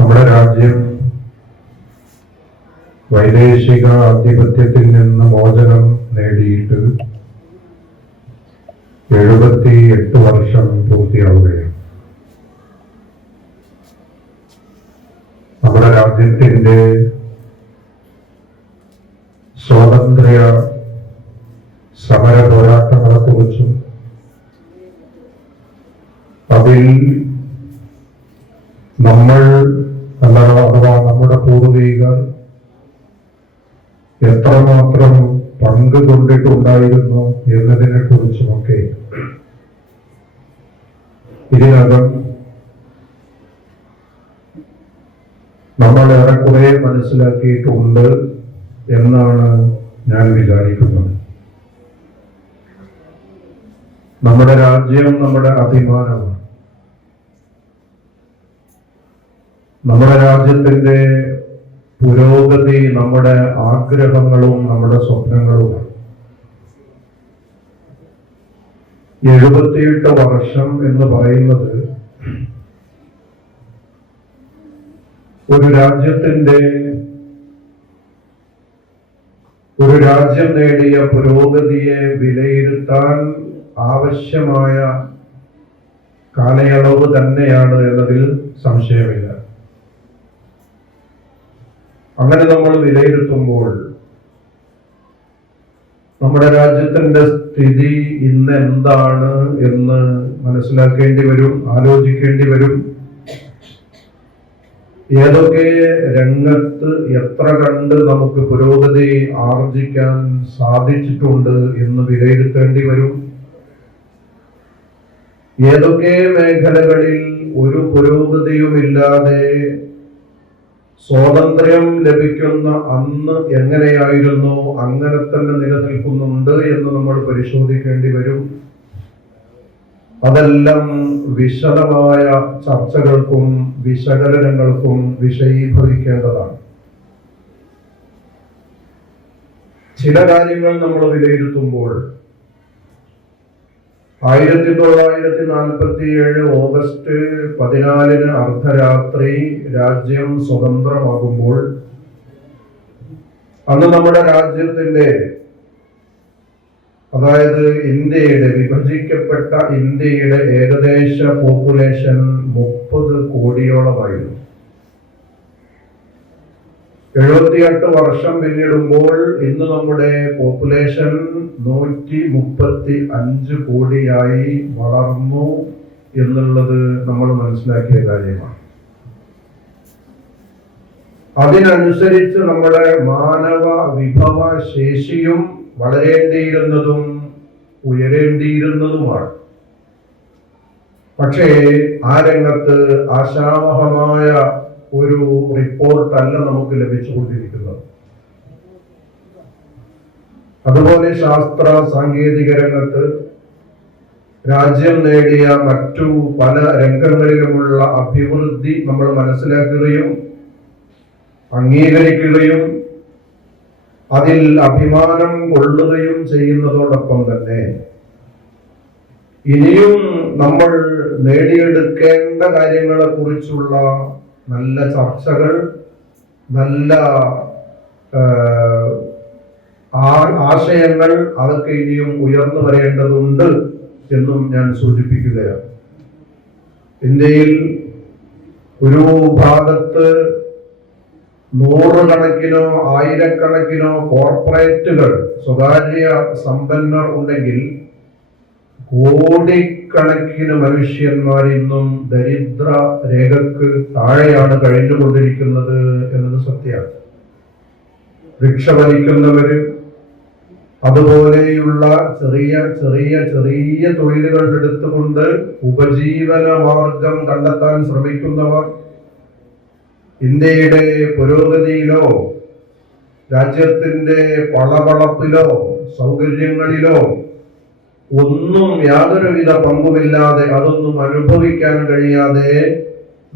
നമ്മുടെ രാജ്യം വൈദേശിക ആധിപത്യത്തിൽ നിന്ന് മോചനം നേടിയിട്ട് 78 വർഷം പൂർത്തിയാവുകയാണ്. നമ്മുടെ രാജ്യത്തിന്റെ സ്വാതന്ത്ര്യ സമര പോരാട്ടങ്ങളെക്കുറിച്ചും അതിൽ നമ്മൾ അഥവാ നമ്മുടെ പൂർവികർ എത്രമാത്രം പങ്കുകൊണ്ടിട്ടുണ്ടായിരുന്നു എന്നതിനെ കുറിച്ചുമൊക്കെ ഇതിനകം നമ്മൾ ഏറെക്കുറെ മനസ്സിലാക്കിയിട്ടുണ്ട് എന്നാണ് ഞാൻ വിചാരിക്കുന്നത്. നമ്മുടെ രാജ്യം നമ്മുടെ അഭിമാനമാണ്. നമ്മുടെ രാജ്യത്തിന്റെ പുരോഗതി നമ്മുടെ ആഗ്രഹങ്ങളും നമ്മുടെ സ്വപ്നങ്ങളുമാണ്. 78 വർഷം എന്ന് പറയുന്നത് ഒരു രാജ്യം നേടിയ പുരോഗതിയെ വിലയിരുത്താൻ ആവശ്യമായ കാലയളവ് തന്നെയാണ് എന്നതിൽ സംശയമില്ല. അങ്ങനെ നമ്മൾ വിലയിരുത്തുമ്പോൾ നമ്മുടെ രാജ്യത്തിന്റെ സ്ഥിതി ഇന്ന് എന്താണ് എന്ന് മനസ്സിലാക്കേണ്ടി വരും, ആലോചിക്കേണ്ടി വരും. ഏതൊക്കെ രംഗത്ത് എത്ര കണ്ട് നമുക്ക് പുരോഗതി ആർജിക്കാൻ സാധിച്ചിട്ടുണ്ട് എന്ന് വിലയിരുത്തേണ്ടി വരും. ഏതൊക്കെ മേഖലകളിൽ ഒരു പുരോഗതിയുമില്ലാതെ സ്വാതന്ത്ര്യം ലഭിക്കുന്ന അന്ന് എങ്ങനെയായിരുന്നു അങ്ങനെ തന്നെ നിലനിൽക്കുന്നുണ്ട് എന്ന് നമ്മൾ പരിശോധിക്കേണ്ടി വരും. അതെല്ലാം വിശദമായ ചർച്ചകൾക്കും വിശകലനങ്ങൾക്കും വിഷയീഭവിക്കേണ്ടതാണ്. ചില കാര്യങ്ങൾ നമ്മൾ വിലയിരുത്തുമ്പോൾ 1947 ഓഗസ്റ്റ് 14 അർദ്ധരാത്രി രാജ്യം സ്വതന്ത്രമാകുമ്പോൾ അന്ന് നമ്മുടെ രാജ്യത്തിന്റെ, അതായത് ഇന്ത്യയുടെ, വിഭജിക്കപ്പെട്ട ഇന്ത്യയുടെ ഏകദേശ പോപ്പുലേഷൻ 30 കോടിയോളമായിരുന്നു. 78 വർഷം പിന്നിടുമ്പോൾ ഇന്ന് നമ്മുടെ പോപ്പുലേഷൻ 135 കോടിയായി വളർന്നു എന്നുള്ളത് നമ്മൾ മനസ്സിലാക്കിയ കാര്യമാണ്. അതിനനുസരിച്ച് നമ്മുടെ മാനവ വിഭവ ശേഷിയും വളരേണ്ടിയിരുന്നതും ഉയരേണ്ടിയിരുന്നതുമാണ്. പക്ഷേ ആ രംഗത്ത് ആശാവഹമായ ഒരു റിപ്പോർട്ടല്ല നമുക്ക് ലഭിച്ചുകൊണ്ടിരിക്കുന്നത്. അതുപോലെ ശാസ്ത്ര സാങ്കേതിക രംഗത്ത് രാജ്യം നേടിയ മറ്റു പല രംഗങ്ങളിലുമുള്ള അഭിവൃദ്ധി നമ്മൾ മനസ്സിലാക്കുകയും അംഗീകരിക്കുകയും അതിൽ അഭിമാനം കൊള്ളുകയും ചെയ്യുന്നതോടൊപ്പം തന്നെ ഇനിയും നമ്മൾ നേടിയെടുക്കേണ്ട കാര്യങ്ങളെ കുറിച്ചുള്ള നല്ല ചർച്ചകൾ, നല്ല ആശയങ്ങൾ അതൊക്കെ ഇനിയും ഉയർന്നു വരേണ്ടതുണ്ട് എന്നും ഞാൻ സൂചിപ്പിക്കുകയാണ്. ഇന്ത്യയിൽ ഒരു ഭാഗത്ത് 100 കണക്കിനോ 1000 കോർപ്പറേറ്റുകൾ, സ്വകാര്യ സമ്പന്നർ ഉണ്ടെങ്കിൽ കോടിക്കണക്കിന് മനുഷ്യന്മാർ ഇന്നും ദരിദ്ര രേഖക്ക് താഴെയാണ് കഴിഞ്ഞുകൊണ്ടിരിക്കുന്നത് എന്നത് സത്യമാണ്. ഭിക്ഷ വലിക്കുന്നവര്, അതുപോലെയുള്ള ചെറിയ ചെറിയ ചെറിയ തൊഴിലുകൾ എടുത്തുകൊണ്ട് ഉപജീവന മാർഗം കണ്ടെത്താൻ ശ്രമിക്കുന്നവർ ഇന്ത്യയുടെ പുരോഗതിയിലോ രാജ്യത്തിന്റെ പളപളപ്പിലോ സൗകര്യങ്ങളിലോ ഒന്നും യാതൊരുവിധ പങ്കുമില്ലാതെ, അതൊന്നും അനുഭവിക്കാൻ കഴിയാതെ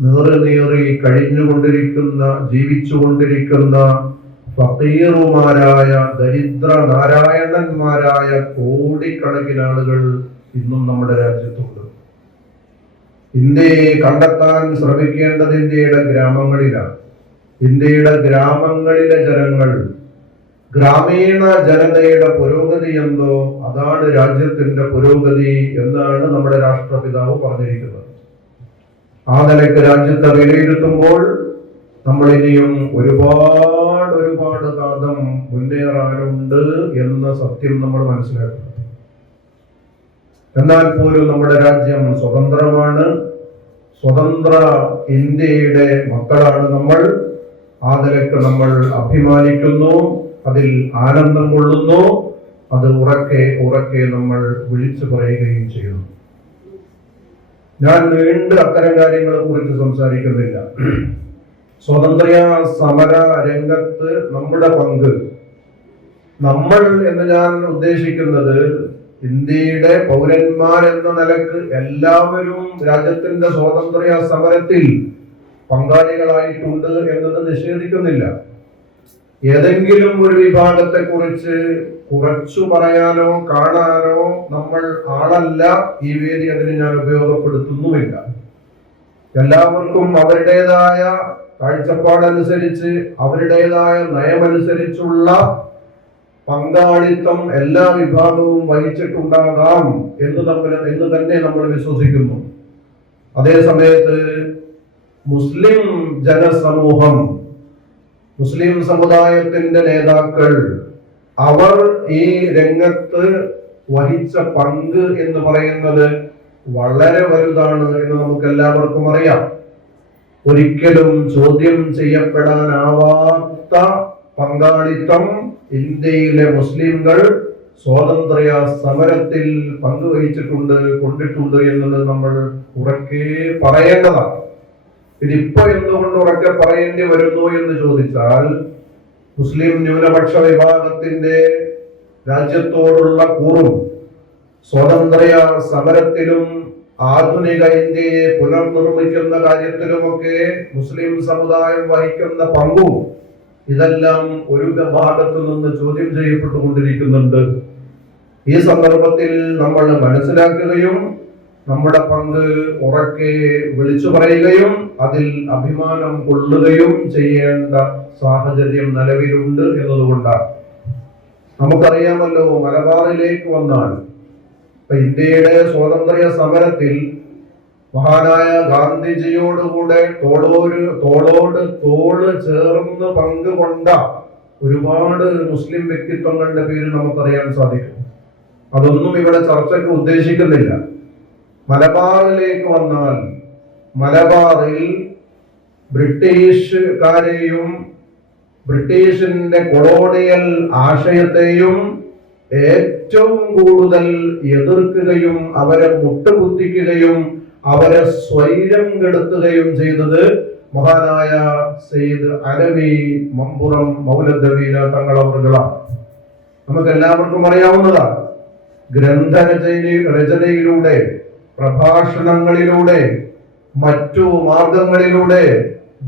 നീറി കഴിഞ്ഞുകൊണ്ടിരിക്കുന്ന, ജീവിച്ചുകൊണ്ടിരിക്കുന്ന ഫഖീറുമാരായ ദരിദ്ര നാരായണന്മാരായ കോടിക്കണക്കിന് ആളുകൾ ഇന്നും നമ്മുടെ രാജ്യത്തുണ്ട്. ഇന്ത്യയെ കണ്ടെത്താൻ ശ്രമിക്കേണ്ടത് ഇന്ത്യയുടെ ഗ്രാമങ്ങളിലാണ്. ഇന്ത്യയുടെ ഗ്രാമങ്ങളിലെ ജനങ്ങൾ, ഗ്രാമീണ ജനതയുടെ പുരോഗതി എന്തോ അതാണ് രാജ്യത്തിന്റെ പുരോഗതി എന്നാണ് നമ്മുടെ രാഷ്ട്രപിതാവ് പറഞ്ഞിരിക്കുന്നത്. ആ നിലയ്ക്ക് രാജ്യത്തെ വിലയിരുത്തുമ്പോൾ നമ്മൾ ഇനിയും ഒരുപാട് കാലം മുന്നേറാനുണ്ട് എന്ന സത്യം നമ്മൾ മനസ്സിലാക്കണം. എന്നാൽ പോലും നമ്മുടെ രാജ്യം സ്വതന്ത്രമാണ്. സ്വതന്ത്ര ഇന്ത്യയുടെ മക്കളാണ് നമ്മൾ. ആ നിലയ്ക്ക് നമ്മൾ അഭിമാനിക്കുന്നു, അതിൽ ആനന്ദം കൊള്ളുന്നു. അത് ഉറക്കെ നമ്മൾ വിളിച്ചു പറയുകയും ചെയ്യുന്നു. ഞാൻ വീണ്ടും അത്തരം കാര്യങ്ങളെ കുറിച്ച് സംസാരിക്കുന്നില്ല. സ്വാതന്ത്ര്യ സമര രംഗത്ത് നമ്മുടെ പങ്ക്, നമ്മൾ എന്ന് ഞാൻ ഉദ്ദേശിക്കുന്നത് ഇന്ത്യയുടെ പൗരന്മാരെന്ന നിലക്ക് എല്ലാവരും രാജ്യത്തിന്റെ സ്വാതന്ത്ര്യ സമരത്തിൽ പങ്കാളികളായിട്ടുണ്ട് എന്നത് നിഷേധിക്കുന്നില്ല. ഏതെങ്കിലും ഒരു വിഭാഗത്തെ കുറിച്ച് കുറച്ചു പറയാനോ കാണാനോ നമ്മൾ ആളല്ല. ഈ വേദി അതിന് ഞാൻ ഉപയോഗപ്പെടുത്തുന്നുമില്ല. എല്ലാവർക്കും അവരുടേതായ കാഴ്ചപ്പാടനുസരിച്ച്, അവരുടേതായ നയമനുസരിച്ചുള്ള പങ്കാളിത്തം എല്ലാ വിഭാഗവും വഹിച്ചിട്ടുണ്ടാകാം എന്ന് തന്നെ നമ്മൾ വിശ്വസിക്കുന്നു. അതേ സമയത്ത് മുസ്ലിം ജനസമൂഹം, മുസ്ലിം സമുദായത്തിന്റെ നേതാക്കൾ, അവർ ഈ രംഗത്ത് വഹിച്ച പങ്ക് എന്ന് പറയുന്നത് വളരെ വലുതാണ് എന്ന് നമുക്ക് എല്ലാവർക്കും അറിയാം. ഒരിക്കലും ചോദ്യം ചെയ്യപ്പെടാനാവാത്ത പങ്കാളിത്തം ഇന്ത്യയിലെ മുസ്ലിങ്ങൾ സ്വാതന്ത്ര്യ സമരത്തിൽ കൊണ്ടിട്ടുണ്ട് എന്നുള്ളത് നമ്മൾ ഉറക്കെ പറയേണ്ടതാണ്. ഇതിപ്പോ എന്തുകൊണ്ട് ഉറക്കെ പറയേണ്ടി വരുന്നു എന്ന് ചോദിച്ചാൽ, മുസ്ലിം ന്യൂനപക്ഷ വിഭാഗത്തിന്റെ രാജ്യത്തോടുള്ള കൂറും സ്വാതന്ത്ര്യ സമരത്തിലും ആധുനിക ഇന്ത്യയെ പുനർനിർമ്മിക്കുന്ന കാര്യത്തിലുമൊക്കെ മുസ്ലിം സമുദായം വഹിക്കുന്ന പങ്കും ഇതെല്ലാം ഒരു ഭാഗത്തു നിന്ന് ചോദ്യം ചെയ്യപ്പെട്ടുകൊണ്ടിരിക്കുന്നുണ്ട്. ഈ സന്ദർഭത്തിൽ നമ്മൾ മനസ്സിലാക്കുകയും നമ്മുടെ പങ്ക് ഉറക്കെ വിളിച്ചു പറയുകയും അതിൽ അഭിമാനം കൊള്ളുകയും ചെയ്യേണ്ട സാഹചര്യം നിലവിലുണ്ട് എന്നതുകൊണ്ടാണ്. നമുക്കറിയാമല്ലോ, മലബാറിലേക്ക് വന്നാൽ ഇന്ത്യയുടെ സ്വാതന്ത്ര്യ സമരത്തിൽ മഹാനായ ഗാന്ധിജിയോടുകൂടെ തോളോട് തോള് ചേർന്ന് പങ്കുകൊണ്ട ഒരുപാട് മുസ്ലിം വ്യക്തിത്വങ്ങളുടെ പേര് നമുക്കറിയാൻ സാധിക്കും. അതൊന്നും ഇവിടെ ചർച്ചയ്ക്ക് ഉദ്ദേശിക്കുന്നില്ല. മലബാറിലേക്ക് വന്നാൽ മലബാറിൽ ബ്രിട്ടീഷുകാരെയും ബ്രിട്ടീഷിന്റെ കൊളോണിയൽ ആശയത്തെയും ഏറ്റവും കൂടുതൽ എതിർക്കുകയും അവരെ മുട്ടുകുത്തിക്കുകയും അവരെ സ്വൈരം കെടുത്തുകയും ചെയ്തത് മഹാനായ സയ്യിദ് അലവി മമ്പുറം മൗലദവീല തങ്ങളവർകളാണ്. നമുക്ക് എല്ലാവർക്കും അറിയാവുന്നതാണ്. രചനയിലൂടെ, പ്രഭാഷണങ്ങളിലൂടെ, മറ്റു മാർഗങ്ങളിലൂടെ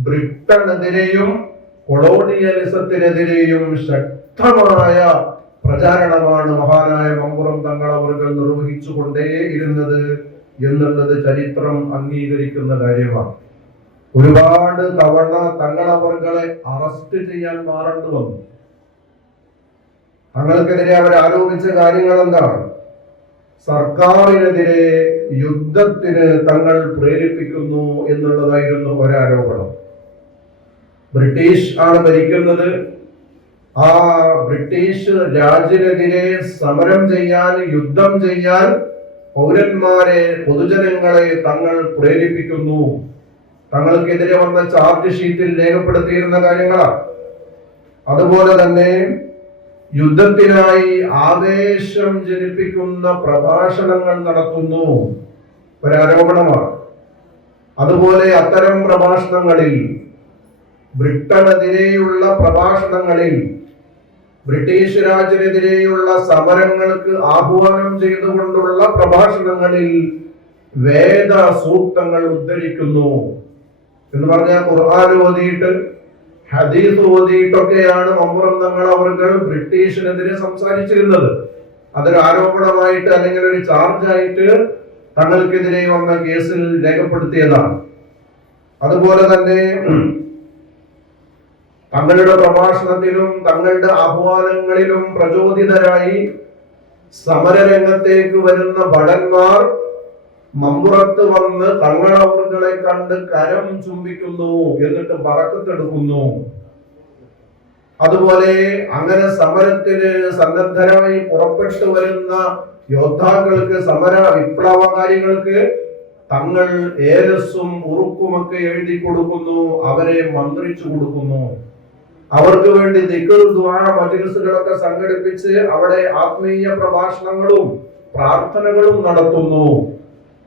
ബ്രിട്ടനെതിരെയും കൊളോണിയലിസത്തിനെതിരെയും ശക്തമായ പ്രചാരണമാണ് മഹാനായ മമ്പുറം തങ്ങളവർകൾ നിർവഹിച്ചുകൊണ്ടേയിരുന്നത് എന്നുള്ളത് ചരിത്രം അംഗീകരിക്കുന്ന കാര്യമാണ്. ഒരുപാട് തവണ തങ്ങളവർകളെ അറസ്റ്റ് ചെയ്യാൻ മാറേണ്ടി വന്നു. തങ്ങൾക്കെതിരെ അവർ ആരോപിച്ച കാര്യങ്ങൾ എന്താണ്? സർക്കാരിനെതിരെ യുദ്ധത്തിന് തങ്ങൾ പ്രേരിപ്പിക്കുന്നു എന്നുള്ളതായിരുന്നു ഒരാരോപണം. ബ്രിട്ടീഷ് ആണ് ഭരിക്കുന്നത്. ആ ബ്രിട്ടീഷ് രാജ്യത്തിനെതിരെ സമരം ചെയ്യാൻ, യുദ്ധം ചെയ്യാൻ പൗരന്മാരെ, പൊതുജനങ്ങളെ തങ്ങൾ പ്രേരിപ്പിക്കുന്നു. തങ്ങൾക്കെതിരെ വന്ന ചാർജ് ഷീറ്റിൽ രേഖപ്പെടുത്തിയിരുന്ന കാര്യങ്ങളാണ്. അതുപോലെ തന്നെ യുദ്ധത്തിനായി ആവേശം ജനിപ്പിക്കുന്ന പ്രഭാഷണങ്ങൾ നടത്തുന്നു, ഒരാരോപണമാണ്. അതുപോലെ അത്തരം പ്രഭാഷണങ്ങളിൽ, ബ്രിട്ടനെതിരെയുള്ള പ്രഭാഷണങ്ങളിൽ, ബ്രിട്ടീഷ് രാജ്യത്തിനെതിരെയുള്ള സമരങ്ങൾക്ക് ആഹ്വാനം ചെയ്തുകൊണ്ടുള്ള പ്രഭാഷണങ്ങളിൽ വേദ സൂക്തങ്ങൾ ഉദ്ധരിക്കുന്നു. എന്ന് പറഞ്ഞാൽ ഖുർആൻ ഓതിയിട്ട്, ഹദീസ് ഓതിയിട്ടൊക്കെയാണ് മമ്പുറം തങ്ങളവർകൾ ബ്രിട്ടീഷിനെതിരെ സംസാരിച്ചിരുന്നത്. അതൊരു ആരോപണമായിട്ട് അല്ലെങ്കിൽ ഒരു ചാർജായിട്ട് തങ്ങൾക്കെതിരെ വന്ന കേസിൽ രേഖപ്പെടുത്തിയതാണ്. അതുപോലെ തന്നെ തങ്ങളുടെ പ്രഭാഷണത്തിലും തങ്ങളുടെ ആഹ്വാനങ്ങളിലും പ്രചോദിതരായി സമരരംഗത്തേക്ക് വരുന്ന ഭടന്മാർ മമ്പുറത്ത് വന്ന് തങ്ങളവർകളെ കണ്ട് കരം ചുംബിക്കുന്നു, എന്നിട്ട് ബറക്കത്തെടുക്കുന്നു. അതുപോലെ അങ്ങനെ സമരത്തിന് സന്നദ്ധരായി പുറപ്പെട്ടു വരുന്ന യോദ്ധാക്കൾക്ക്, സമര വിപ്ലവകാരികൾക്ക് തങ്ങൾ ഏലസും ഉറുക്കുമൊക്കെ എഴുതി കൊടുക്കുന്നു, അവരെ മന്ത്രിച്ചു കൊടുക്കുന്നു. അവർക്ക് വേണ്ടി ദിക്ർ, ദുആ, മജ്‌ലിസുകളൊക്കെ സംഘടിപ്പിച്ച് അവിടെ ആത്മീയ പ്രഭാഷണങ്ങളും പ്രാർത്ഥനകളും നടത്തുന്നു.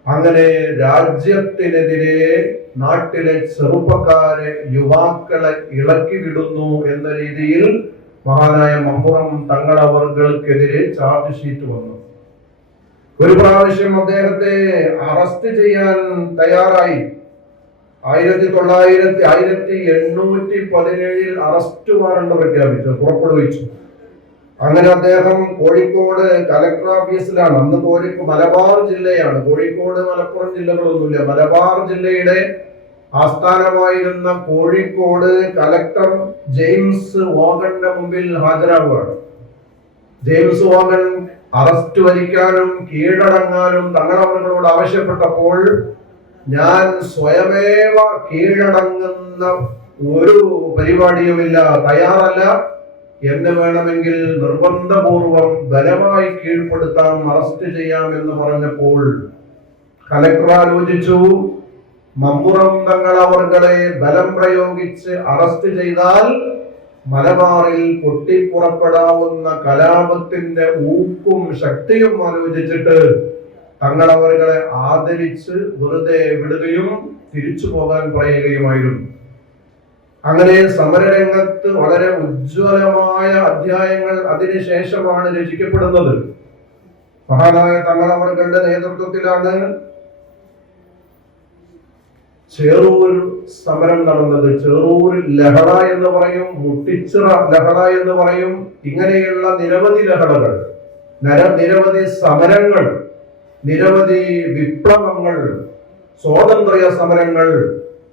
അങ്ങനെ രാജ്യത്തിനെതിരെ നാട്ടിലെ ചെറുപ്പക്കാരെ, യുവാക്കളെ ഇളക്കി വിടുന്നു എന്ന രീതിയിൽ മഹാനായ മമ്പുറം തങ്ങളവർകൾക്കെതിരെ ചാർജ് ഷീറ്റ് വന്നു. ഒരു പ്രാവശ്യം അദ്ദേഹത്തെ അറസ്റ്റ് ചെയ്യാൻ തയ്യാറായി. 1817 അറസ്റ്റ് വാറണ്ട് പ്രഖ്യാപിച്ചു, പുറപ്പെടുവിച്ചു. അങ്ങനെ അദ്ദേഹം കോഴിക്കോട് കലക്ടർ ഓഫീസിലാണ്. അന്ന് മലബാർ ജില്ലയാണ്, കോഴിക്കോട് മലപ്പുറം ജില്ലകളൊന്നുമില്ല. മലബാർ ജില്ലയുടെ ആസ്ഥാനമായിരുന്ന കോഴിക്കോട് കലക്ടർ ജെയിംസ് വോഗന്റെ മുമ്പിൽ ഹാജരാവുകയാണ്. ജെയിംസ് വോഗൻ അറസ്റ്റ് വരിക്കാനും കീഴടങ്ങാനും തങ്ങളവരോട് ആവശ്യപ്പെട്ടപ്പോൾ, ഞാൻ സ്വയമേവ കീഴടങ്ങുന്ന ഒരു പരിപാടിയുമില്ല, തയ്യാറല്ല, എന്ന് വേണമെങ്കിൽ നിർബന്ധപൂർവം ബലമായി കീഴ്പ്പെടുത്താം, അറസ്റ്റ് ചെയ്യാം എന്ന് പറഞ്ഞപ്പോൾ കലക്ടർ ആലോചിച്ചു, മമ്പുറം തങ്ങളവർകളെ ബലം പ്രയോഗിച്ച് അറസ്റ്റ് ചെയ്താൽ മലബാറിൽ പൊട്ടിപ്പുറപ്പെടാവുന്ന കലാപത്തിന്റെ ഊക്കും ശക്തിയും ആലോചിച്ചിട്ട് തങ്ങളവർകളെ ആദരിച്ച് വെറുതെ വിടുകയും തിരിച്ചു പോകാൻ പറയുകയുമായിരുന്നു. അങ്ങനെ സമരരംഗത്ത് വളരെ ഉജ്ജ്വലമായ അധ്യായങ്ങൾ അതിനുശേഷമാണ് രചിക്കപ്പെടുന്നത്. മഹാനായ തങ്ങളവർകളുടെ നേതൃത്വത്തിലാണ് ചേറൂർ സമരം നടന്നത്. ചേറൂർ ലഹള എന്ന് പറയും, മുട്ടിച്ചിറ ലഹള എന്ന് പറയും. ഇങ്ങനെയുള്ള നിരവധി ലഹളകൾ, നിരവധി സമരങ്ങൾ, നിരവധി വിപ്ലവങ്ങൾ, സ്വാതന്ത്ര്യ സമരങ്ങൾ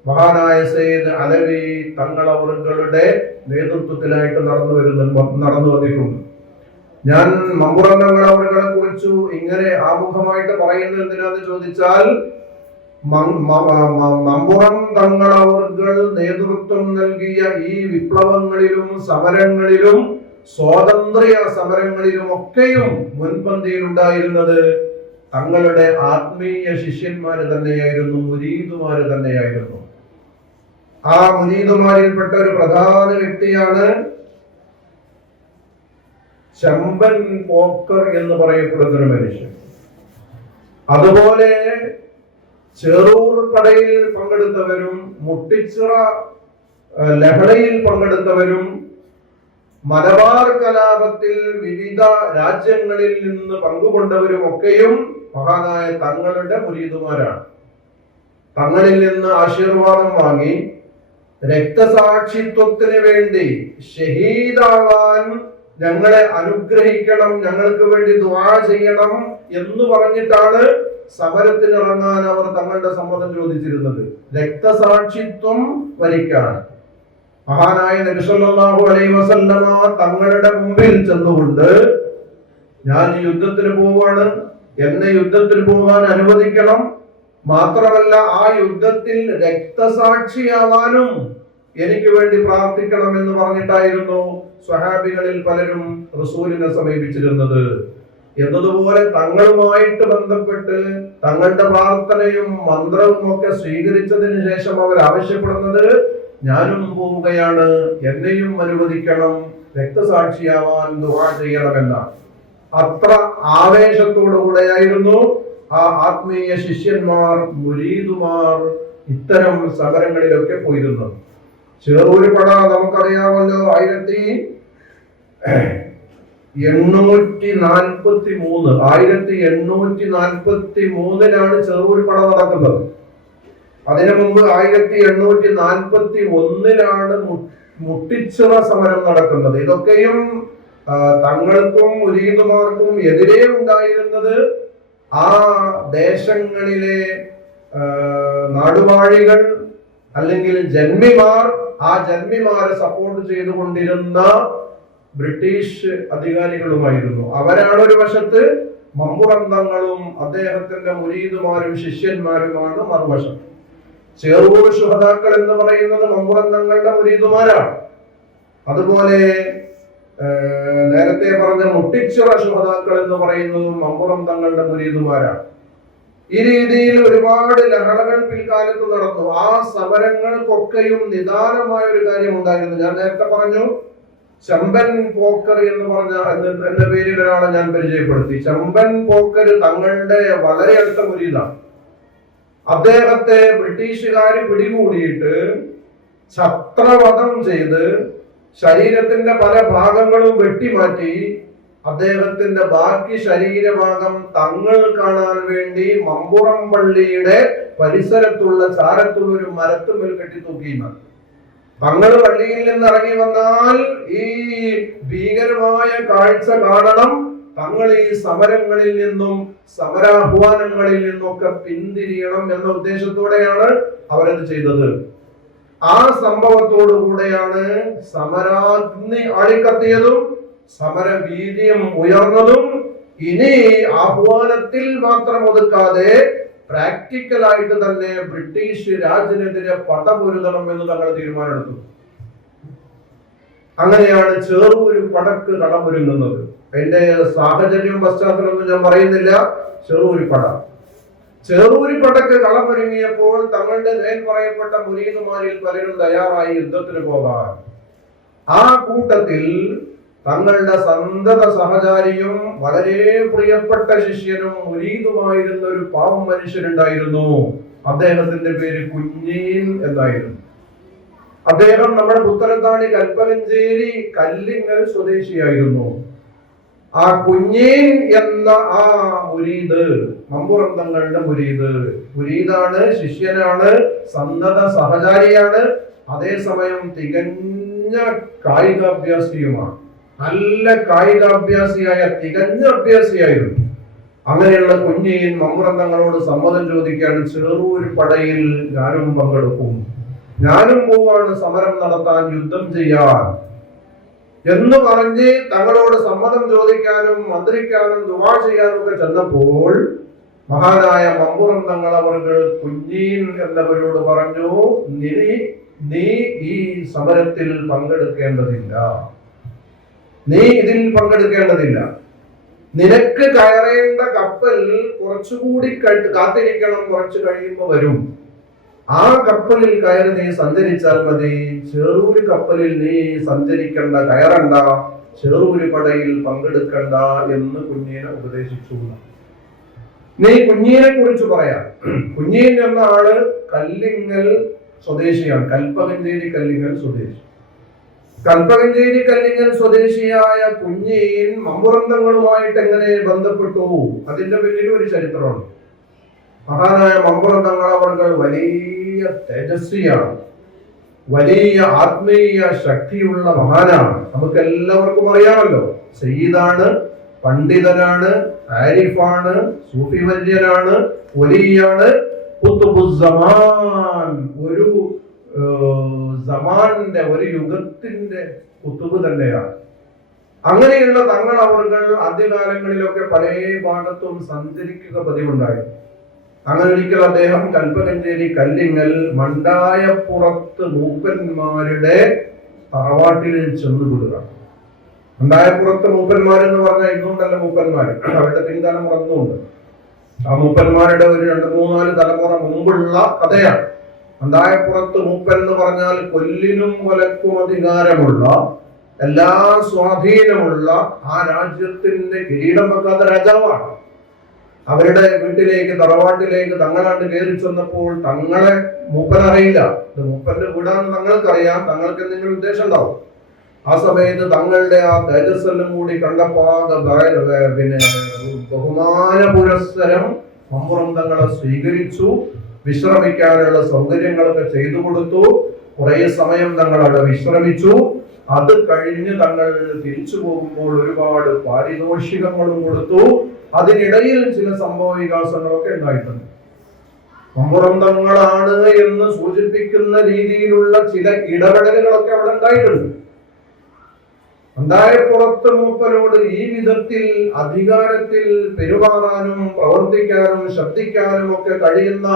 മഹാനായ സയ്യിദ് അലവി തങ്ങളവറുകളുടെ നേതൃത്വത്തിലായിട്ട് നടന്നു വന്നിട്ടുണ്ട്. ഞാൻ മമ്പുറം തങ്ങളവറുകളെ കുറിച്ച് ഇങ്ങനെ ആമുഖമായിട്ട് പറയുന്നത് എന്തിനാന്ന് ചോദിച്ചാൽ, മമ്പുറം തങ്ങളവറുകൾ നേതൃത്വം നൽകിയ ഈ വിപ്ലവങ്ങളിലും സമരങ്ങളിലും സ്വാതന്ത്ര്യ സമരങ്ങളിലും ഒക്കെയും മുൻപന്തിയിലുണ്ടായിരുന്നത് തങ്ങളുടെ ആത്മീയ ശിഷ്യന്മാര് തന്നെയായിരുന്നു, മുരീദുമാര് തന്നെയായിരുന്നു. ആ മുരീദുമാരിൽപ്പെട്ട ഒരു പ്രധാന വ്യക്തിയാണ് ചമ്പൻ പോക്കർ എന്ന് പറയപ്പെടുന്ന ഒരു മനുഷ്യൻ. അതുപോലെ ചെറൂർ പടയിൽ പങ്കെടുത്തവരും മുട്ടിച്ചിറ ലഹളയിൽ പങ്കെടുത്തവരും മലബാർ കലാപത്തിൽ വിവിധ രാജ്യങ്ങളിൽ നിന്ന് പങ്കുകൊണ്ടവരും ഒക്കെയും മഹാനായ തങ്ങളുടെ മുരീദുമാരാണ്. തങ്ങളിൽ നിന്ന് ആശീർവാദം വാങ്ങി രക്തസാക്ഷിത്വത്തിന് വേണ്ടി ഷഹീദാവാൻ ഞങ്ങളെ അനുഗ്രഹിക്കണം, ഞങ്ങൾക്ക് വേണ്ടി ദുആ ചെയ്യണം എന്ന് പറഞ്ഞിട്ടാണ് സമരത്തിനിറങ്ങാൻ അവർ തങ്ങളുടെ സമ്മതം ചോദിച്ചിരുന്നത്. രക്തസാക്ഷിത്വം വരിക്കാൻ മഹാനായ നബി സല്ലല്ലാഹു അലൈഹി വസല്ലമ തങ്ങളുടെ മുമ്പിൽ ചെന്നുകൊണ്ട്, ഞാൻ ഈ യുദ്ധത്തിന് പോവാണ്, എന്നെ യുദ്ധത്തിൽ പോകാൻ അനുവദിക്കണം, മാത്രമല്ല ആ യുദ്ധത്തിൽ രക്തസാക്ഷിയാവാനും എനിക്ക് വേണ്ടി പ്രാർത്ഥിക്കണം എന്ന് പറഞ്ഞിട്ടായിരുന്നു സ്വഹാബികളിൽ പലരും റസൂലിനെ സമീപിച്ചിരുന്നത്. എന്നതുപോലെ തങ്ങളുമായിട്ട് ബന്ധപ്പെട്ട് തങ്ങളുടെ പ്രാർത്ഥനയും മന്ത്രവും ഒക്കെ സ്വീകരിച്ചതിന് ശേഷം അവർ ആവശ്യപ്പെടുന്നത്, ഞാനും പോവുകയാണ്, എന്നെയും അനുവദിക്കണം, രക്തസാക്ഷിയാവാൻ ദുആ ചെയ്യണമെന്നാണ്. അത്ര ആവേശത്തോടുകൂടെയായിരുന്നു ആ ആത്മീയ ശിഷ്യന്മാർ, മുരീദുമാർ ഇത്തരം സമരങ്ങളിലൊക്കെ പോയിരുന്നത്. ചേറൂര് പട നമുക്കറിയാമല്ലോ, 1843 ചെറൂർ പട നടക്കുന്നത്. അതിനു മുമ്പ് 1841 മുട്ടിച്ചിറ സമരം നടക്കുന്നത്. ഇതൊക്കെയും തങ്ങൾക്കും മുരീദുമാർക്കും എതിരെ ഉണ്ടായിരുന്നത് ആ ദേശങ്ങളിലെ നാടുവാഴികൾ അല്ലെങ്കിൽ ജന്മിമാർ, ആ ജന്മിമാരെ സപ്പോർട്ട് ചെയ്തുകൊണ്ടിരുന്ന ബ്രിട്ടീഷ് അധികാരികളുമായിരുന്നു. അവരാണ് ഒരു വശത്ത്, മമ്പുറന്തങ്ങളും അദ്ദേഹത്തിന്റെ മുരീദുമാരും ശിഷ്യന്മാരുമാണ് മറുവശം. ചേറൂർ ശുഹദാക്കൾ എന്ന് പറയുന്നത് മമ്പുറന്തങ്ങളുടെ മുരീദുമാരാണ്. അതുപോലെ നേരത്തെ പറഞ്ഞ മുട്ടിച്ചിറ ശുഹദാക്കൾ എന്ന് പറയുന്നതും മമ്പുറന്തങ്ങളുടെ മുരീദുമാരാണ്. ഈ രീതിയിൽ ഒരുപാട് ലഹളകൾ പിൽക്കാലത്ത് നടന്നു. ആ സമരങ്ങൾക്കൊക്കെയും നിദാനമായ ഒരു കാര്യം ഉണ്ടായിരുന്നു. ഞാൻ നേരത്തെ പറഞ്ഞു, ചമ്പൻ പോക്കർ എന്ന് പറഞ്ഞ എന്ന പേരിൽ ഒരാളെ ഞാൻ പരിചയപ്പെടുത്തി. ചമ്പൻ പോക്കർ തങ്ങളുടെ വളരെ അടുത്ത മുരീദാണ്. അദ്ദേഹത്തെ ബ്രിട്ടീഷുകാർ പിടികൂടിയിട്ട് ഛത്രവധം ചെയ്ത് ശരീരത്തിന്റെ പല ഭാഗങ്ങളും വെട്ടിമാറ്റി അദ്ദേഹത്തിന്റെ ബാക്കി ശരീരഭാഗം തങ്ങൾ കാണാൻ വേണ്ടി മമ്പുറം പള്ളിയുടെ പരിസരത്തുള്ള ചാരത്തുള്ള ഒരു മരത്തുമേൽ കെട്ടിത്തൂക്കിയാണ്. തങ്ങൾ പള്ളിയിൽ നിന്ന് ഇറങ്ങി വന്നാൽ ഈ ഭീകരമായ കാഴ്ച കാണണം, തങ്ങൾ ഈ സമരങ്ങളിൽ നിന്നും സമരാഹ്വാനങ്ങളിൽ നിന്നൊക്കെ പിന്തിരിയണം എന്ന ഉദ്ദേശത്തോടെയാണ് അവരത് ചെയ്തത്. ആ സംഭവത്തോടു കൂടെയാണ് സമരാഗ്നി ആളിക്കത്തിയതും സമരവീര്യം ഉയർന്നതും. ഇനി ആഹ്വാനത്തിൽ മാത്രം ഒതുക്കാതെ പ്രാക്ടിക്കലായിട്ട് തന്നെ ബ്രിട്ടീഷ് രാജിനെതിരെ പടപൊരുതണം എന്ന് തങ്ങൾ തീരുമാനമെടുത്തു. അങ്ങനെയാണ് ചേറൂര് പടക്ക് കടമൊരുങ്ങുന്നത്. അതിന്റെ സാഹചര്യം പശ്ചാത്തലമൊന്നും ഞാൻ പറയുന്നില്ല. ചേറൂര് പടക്ക് കളമൊരുങ്ങിയപ്പോൾ തങ്ങളുടെ മേൽ പറയപ്പെട്ട മുരീദുമാരിൽ പലരും തയ്യാറായി യുദ്ധത്തിന് പോകാൻ. ആ കൂട്ടത്തിൽ തങ്ങളുടെ സന്തത സഹചാരിയും വളരെ പ്രിയപ്പെട്ട ശിഷ്യനും മുരീദുമായിരുന്ന ഒരു പാവം മനുഷ്യനുണ്ടായിരുന്നു. അദ്ദേഹത്തിന്റെ പേര് കുഞ്ഞീൻ എന്നായിരുന്നു. അദ്ദേഹം നമ്മുടെ പുത്തനത്താണി കൽപ്പകഞ്ചേരി കല്ലിങ്ങൽ സ്വദേശിയായിരുന്നു. ആ കുഞ്ഞീൻ എന്ന ആ മുരീദ് മമ്പുറന്തങ്ങളുടെ മുരീദാണ്, ശിഷ്യനാണ്, സന്തത സഹചാരിയാണ്, അതേസമയം തികഞ്ഞ കായികാഭ്യാസിയുമാണ്. നല്ല കായികാഭ്യാസിയായ തികഞ്ഞ അഭ്യാസിയായിരുന്നു. അങ്ങനെയുള്ള കുഞ്ഞീൻ മമ്പുറന്തങ്ങളോട് സമ്മതം ചോദിക്കാൻ, ചേറൂര് പടയിൽ ഞാനും പങ്കെടുക്കും, ഞാനും പോവാണ് സമരം നടത്താൻ, യുദ്ധം ചെയ്യാൻ എന്ന് പറഞ്ഞ് തങ്ങളോട് സമ്മതം ചോദിക്കാനും മന്ത്രിക്കാനും ദുആ ചെയ്യാനും ഒക്കെ ചെന്നപ്പോൾ മഹാനായ മമ്പുറന്തങ്ങൾ അവർ കുഞ്ഞീൻ എന്നവരോട് പറഞ്ഞു, നീ ഈ സമരത്തിൽ പങ്കെടുക്കേണ്ടതില്ല, നീ ഇതിൽ പങ്കെടുക്കേണ്ടതില്ല. നിനക്ക് കയറേണ്ട കപ്പൽ കുറച്ചുകൂടി കാത്തിരിക്കണം, കുറച്ചു കഴിയുമ്പോൾ വരും. ആ കപ്പലിൽ കയറി നീ സഞ്ചരിച്ചാൽ മതി. ചേറൂര് കപ്പലിൽ നീ സഞ്ചരിക്കണ്ട, കയറണ്ട, ചേറൂര് പടയിൽ പങ്കെടുക്കണ്ട എന്ന് കുഞ്ഞീനെ ഉപദേശിച്ചു. നീ കുഞ്ഞീനെ കുറിച്ച് പറയാം. കുഞ്ഞീൻ എന്ന ആള് കല്ലിങ്ങൽ സ്വദേശിയാണ്, കൽപ്പകഞ്ചേരി കല്ലിങ്ങൽ സ്വദേശി. കൽപ്പകഞ്ചേരി കല്ലിങ്ങൽ സ്വദേശിയായ കുഞ്ഞീൻ മമ്പുറന്തങ്ങളുമായിട്ട് എങ്ങനെ ബന്ധപ്പെട്ടു? അതിന്റെ പിന്നിൽ ഒരു ചരിത്രമാണ്. മഹാനായ മമ്പുറന്തങ്ങൾ അവർ വലിയ തേജസ്വിയാണ്, വലിയ ആത്മീയ ശക്തിയുള്ള മഹാനാണ്. നമുക്ക് എല്ലാവർക്കും അറിയാമല്ലോ. സയ്യിദാണ്, പണ്ഡിതനാണ്, ആരിഫാണ്, സൂഫി വര്യനാണ്, വലിയാണ്, ഖുത്ബുസ്സമാൻ, ഒരു സമാന്റെ ഒരു യുഗത്തിന്റെ കുത്തുബ് തന്നെയാണ്. അങ്ങനെയുള്ള തങ്ങൾ അവർ ആദ്യകാലങ്ങളിലൊക്കെ പല ഭാഗത്തും സഞ്ചരിക്കുക പതിവുണ്ടായിരുന്നു. അങ്ങനെ ഒരിക്കൽ അദ്ദേഹം കൽപ്പകഞ്ചേരി കല്ലിങ്ങൽ മണ്ടായപ്പുറത്ത് മൂപ്പന്മാരുടെ തറവാട്ടിൽ ചെന്നുകൂടുക. മണ്ടായപ്പുറത്ത് മൂപ്പന്മാരെന്ന് പറഞ്ഞാൽ ഇന്നുകൊണ്ടല്ല മൂപ്പന്മാർ, അവരുടെ പിൻതലമുറ ഒന്നുമുണ്ട്. ആ മൂപ്പന്മാരുടെ ഒരു 2-3-4 തലമുറ മുമ്പുള്ള കഥയാണ്. മണ്ടായപ്പുറത്ത് മൂപ്പൻ എന്ന് പറഞ്ഞാൽ കൊല്ലിനും കൊലക്കും അധികാരമുള്ള, എല്ലാ സ്വാധീനമുള്ള ആ രാജ്യത്തിന്റെ കിരീടം വെക്കാത്ത രാജാവാണ്. അവരുടെ വീട്ടിലേക്ക്, തറവാട്ടിലേക്ക് തങ്ങളാണ്ട് കയറി ചെന്നപ്പോൾ തങ്ങളെ മൂപ്പനറിയില്ല. ഇത് മൂപ്പന്റെ വീടാന്ന് തങ്ങൾക്കറിയാം, തങ്ങൾക്ക് എന്തെങ്കിലും ഉദ്ദേശം ഉണ്ടാവും. ആ സമയത്ത് തങ്ങളുടെ ആ തേജസ്സെല്ലാം കൂടി കണ്ടപ്പോ പിന്നെ ബഹുമാന പുരസ്സരം മമ്പുറന്തങ്ങളെ സ്വീകരിച്ചു. വിശ്രമിക്കാനുള്ള സൗകര്യങ്ങളൊക്കെ ചെയ്തു കൊടുത്തു. കുറെ സമയം തങ്ങൾ അവിടെ വിശ്രമിച്ചു. അത് കഴിഞ്ഞ് തങ്ങൾ തിരിച്ചു പോകുമ്പോൾ ഒരുപാട് പാരിതോഷികങ്ങളും കൊടുത്തു. അതിനിടയിൽ ചില സംഭവ വികാസങ്ങളൊക്കെ ഉണ്ടായിട്ടുണ്ട്. മമ്പുറന്തങ്ങളാണ് എന്ന് സൂചിപ്പിക്കുന്ന രീതിയിലുള്ള ചില ഇടപെടലുകളൊക്കെ അവിടെ ഉണ്ടായിട്ടുണ്ട്. അന്തായപ്പുറത്ത് മൂപ്പരോട് ഈ വിധത്തിൽ അധികാരത്തിൽ പെരുമാറാനും പ്രവർത്തിക്കാനും ശബ്ദിക്കാനും ഒക്കെ കഴിയുന്ന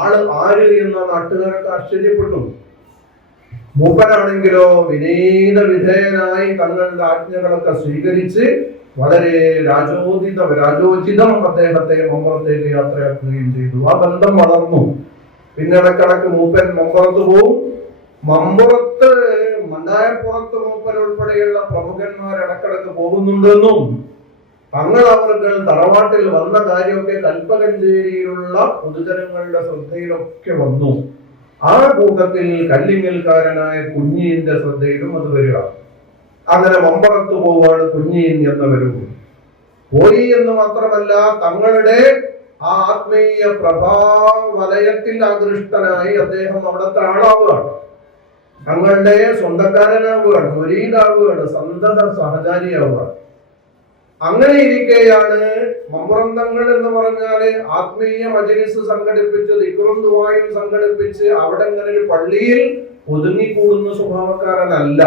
ആള് ആര് എന്ന നാട്ടുകാരൊക്കെ ആശ്ചര്യപ്പെട്ടു. മൂപ്പനാണെങ്കിലോ വിനീത വിധേയനായി തങ്ങളുടെ ആജ്ഞകളൊക്കെ സ്വീകരിച്ച് വളരെ രാജോചിതം അദ്ദേഹത്തെ മമ്പുറത്തേക്ക് യാത്രയാക്കുകയും ചെയ്തു. ആ ബന്ധം വളർന്നു. പിന്നെ ഇടക്കിടക്ക് മൂപ്പൻ മമ്പുറത്ത് പോവും. മമ്പുറത്ത് മണ്ടായപ്പുറത്ത് മൂപ്പൻ ഉൾപ്പെടെയുള്ള പ്രമുഖന്മാർ ഇടക്കിടക്ക് പോകുന്നുണ്ടെന്നും തങ്ങൾ അവർ തറവാട്ടിൽ വന്ന കാര്യമൊക്കെ കൽപ്പകഞ്ചേരിയിലുള്ള പൊതുജനങ്ങളുടെ ശ്രദ്ധയിലൊക്കെ വന്നു. ആ കൂട്ടത്തിൽ കല്ലിങ്ങൽക്കാരനായ കുഞ്ഞീന്റെ ശ്രദ്ധയിലും അത് വരിക. അങ്ങനെ മമ്പറത്ത് പോവാണ് കുഞ്ഞീൻ എന്നവരും. പോയി എന്ന് മാത്രമല്ല, തങ്ങളുടെ ആ ആത്മീയ പ്രഭാവലയത്തിൽ ആകൃഷ്ടനായി അദ്ദേഹം അവിടുത്തെ ആളാവുകയാണ്. തങ്ങളുടെ സ്വന്തക്കാരനാവുകയാണ്, മുരീദാവുകയാണ്, സന്തത സഹചാരിയാവുകയാണ്. അങ്ങനെ ഇരിക്കെയാണ് മമ്പുറന്തങ്ങൾ എന്ന് പറഞ്ഞാല് ആത്മീയ മജ്‌ലിസ് സംഘടിപ്പിച്ച് ദിക്റും ദുആയും സംഘടിപ്പിച്ച് അവിടെ ഇങ്ങനെ ഒരു പള്ളിയിൽ ഒതുങ്ങിക്കൂടുന്ന സ്വഭാവക്കാരനല്ല.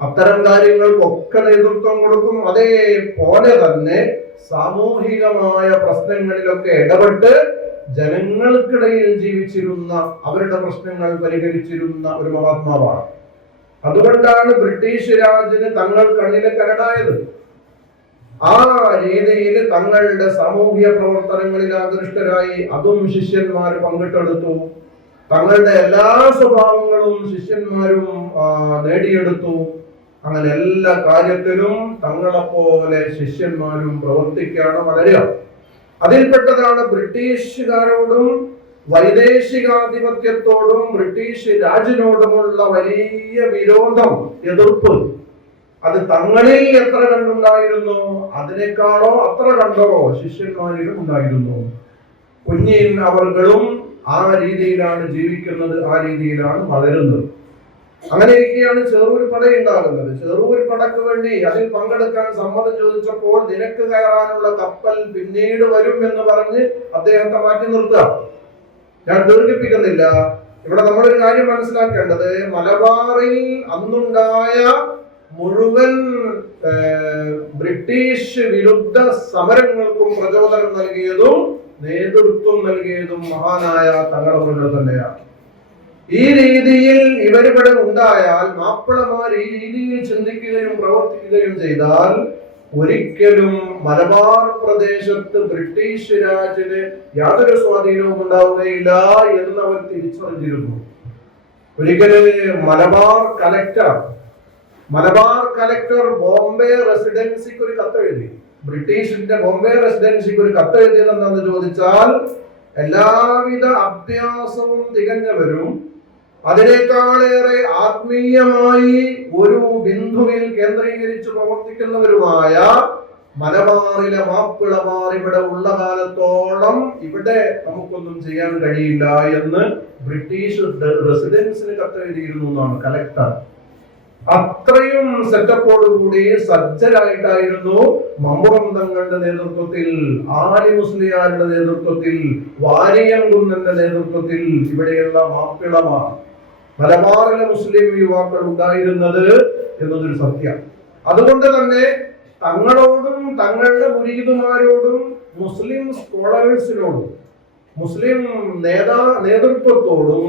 അത്തരം കാര്യങ്ങൾക്കൊക്കെ നേതൃത്വം കൊടുക്കും. അതേപോലെ തന്നെ സാമൂഹികമായ പ്രശ്നങ്ങളിലൊക്കെ ഇടപെട്ട് ജനങ്ങൾക്കിടയിൽ ജീവിച്ചിരുന്ന, അവരുടെ പ്രശ്നങ്ങൾ പരിഹരിച്ചിരുന്ന ഒരു മഹാത്മാവാണ്. അതുകൊണ്ടാണ് ബ്രിട്ടീഷ് രാജിന് തങ്ങൾ കണ്ണിലെ കരടായത്. ആ രീതിയിൽ തങ്ങളുടെ സാമൂഹ്യ പ്രവർത്തനങ്ങളിൽ ആകൃഷ്ടരായി അതും ശിഷ്യന്മാർ പങ്കിട്ടെടുത്തു. തങ്ങളുടെ എല്ലാ സ്വഭാവങ്ങളും ശിഷ്യന്മാരും നേടിയെടുത്തു. അങ്ങനെ എല്ലാ കാര്യത്തിലും തങ്ങളെപ്പോലെ ശിഷ്യന്മാരും പ്രവർത്തിക്കുകയാണ് വളരുക. അതിൽപ്പെട്ടതാണ് ബ്രിട്ടീഷുകാരോടും വൈദേശികാധിപത്യത്തോടും ബ്രിട്ടീഷ് രാജിനോടുമുള്ള വലിയ വിരോധം, എതിർപ്പ്. അത് തങ്ങളിൽ എത്ര കണ്ടുണ്ടായിരുന്നു, അതിനേക്കാളോ അത്ര കണ്ടോ ശിഷ്യന്മാരിലും ഉണ്ടായിരുന്നു. കുഞ്ഞീൻ അവർകളും ആ രീതിയിലാണ് ജീവിക്കുന്നത്, ആ രീതിയിലാണ് വളരുന്നത്. അങ്ങനെ ഇരിക്കെയാണ് ചെറൂർ പട ഉണ്ടാകുന്നത്. ചെറൂർ പടക്ക് വേണ്ടി അതിൽ പങ്കെടുക്കാൻ സമ്മതം ചോദിച്ചപ്പോൾ നിനക്ക് കയറാനുള്ള കപ്പൽ പിന്നീട് വരും എന്ന് പറഞ്ഞ് അദ്ദേഹത്തെ മാറ്റി നിർത്തുക. ഞാൻ ദീർഘിപ്പിക്കുന്നില്ല. ഇവിടെ നമ്മളൊരു കാര്യം മനസ്സിലാക്കേണ്ടത്, മലബാറിൽ അന്നുണ്ടായ മുഴുവൻ ബ്രിട്ടീഷ് വിരുദ്ധ സമരങ്ങൾക്കും പ്രചോദനം നൽകിയതും നേതൃത്വം നൽകിയതും മഹാനായ തങ്ങളവരുടെ തന്നെയാണ്. ഈ രീതിയിൽ ഇവരിവിടെ ഉണ്ടായാൽ, മാപ്പിളമാർ ഈ രീതിയിൽ ചിന്തിക്കുകയും പ്രവർത്തിക്കുകയും ചെയ്താൽ ഒരിക്കലും മലബാർ പ്രദേശത്ത് ബ്രിട്ടീഷ് രാജിന് യാതൊരു സ്വാധീനവും ഉണ്ടാവുകയില്ല എന്ന് അവർ തിരിച്ചറിഞ്ഞിരുന്നു. ഒരിക്കലും മലബാർ കലക്ടർ ബോംബെ റെസിഡൻസിക്ക് ഒരു കത്തെഴുതി. ബ്രിട്ടീഷിന്റെ ബോംബെ റെസിഡൻസിക്ക് ഒരു കത്തെഴുതിയത് എന്താണെന്ന് ചോദിച്ചാൽ, എല്ലാവിധ അഭ്യാസവും തികഞ്ഞവരും അതിനേക്കാളേറെ ആത്മീയമായി ഒരു ബിന്ദുവിൽ കേന്ദ്രീകരിച്ച് പ്രവർത്തിക്കുന്നവരുമായ മലബാറിലെ മാപ്പിളമാർ ഇവിടെ ഉള്ള കാലത്തോളം ഇവിടെ നമുക്കൊന്നും ചെയ്യാൻ കഴിയില്ല എന്ന് ബ്രിട്ടീഷ് റെസിഡൻസിന് കത്തെഴുതിയിരുന്നു എന്നാണ് കലക്ടർ. അത്രയും സെറ്റപ്പോടുകൂടി സജ്ജരായിട്ടായിരുന്നു മമ്പുറം തങ്ങളുടെ നേതൃത്വത്തിൽ, ആലി മുസ്ലിയാരുടെ നേതൃത്വത്തിൽ, വാരിയൻകുന്നന്റെ നേതൃത്വത്തിൽ ഇവിടെയുള്ള മാപ്പിളമാർ, മലബാറിലെ മുസ്ലിം യുവാക്കൾ ഉണ്ടായിരുന്നത് എന്നതൊരു സത്യം. അതുകൊണ്ട് തന്നെ തങ്ങളോടും തങ്ങളുടെ മുരീദുമാരോടും മുസ്ലിം സ്കോളേഴ്സിനോടും മുസ്ലിം നേതൃത്വത്തോടും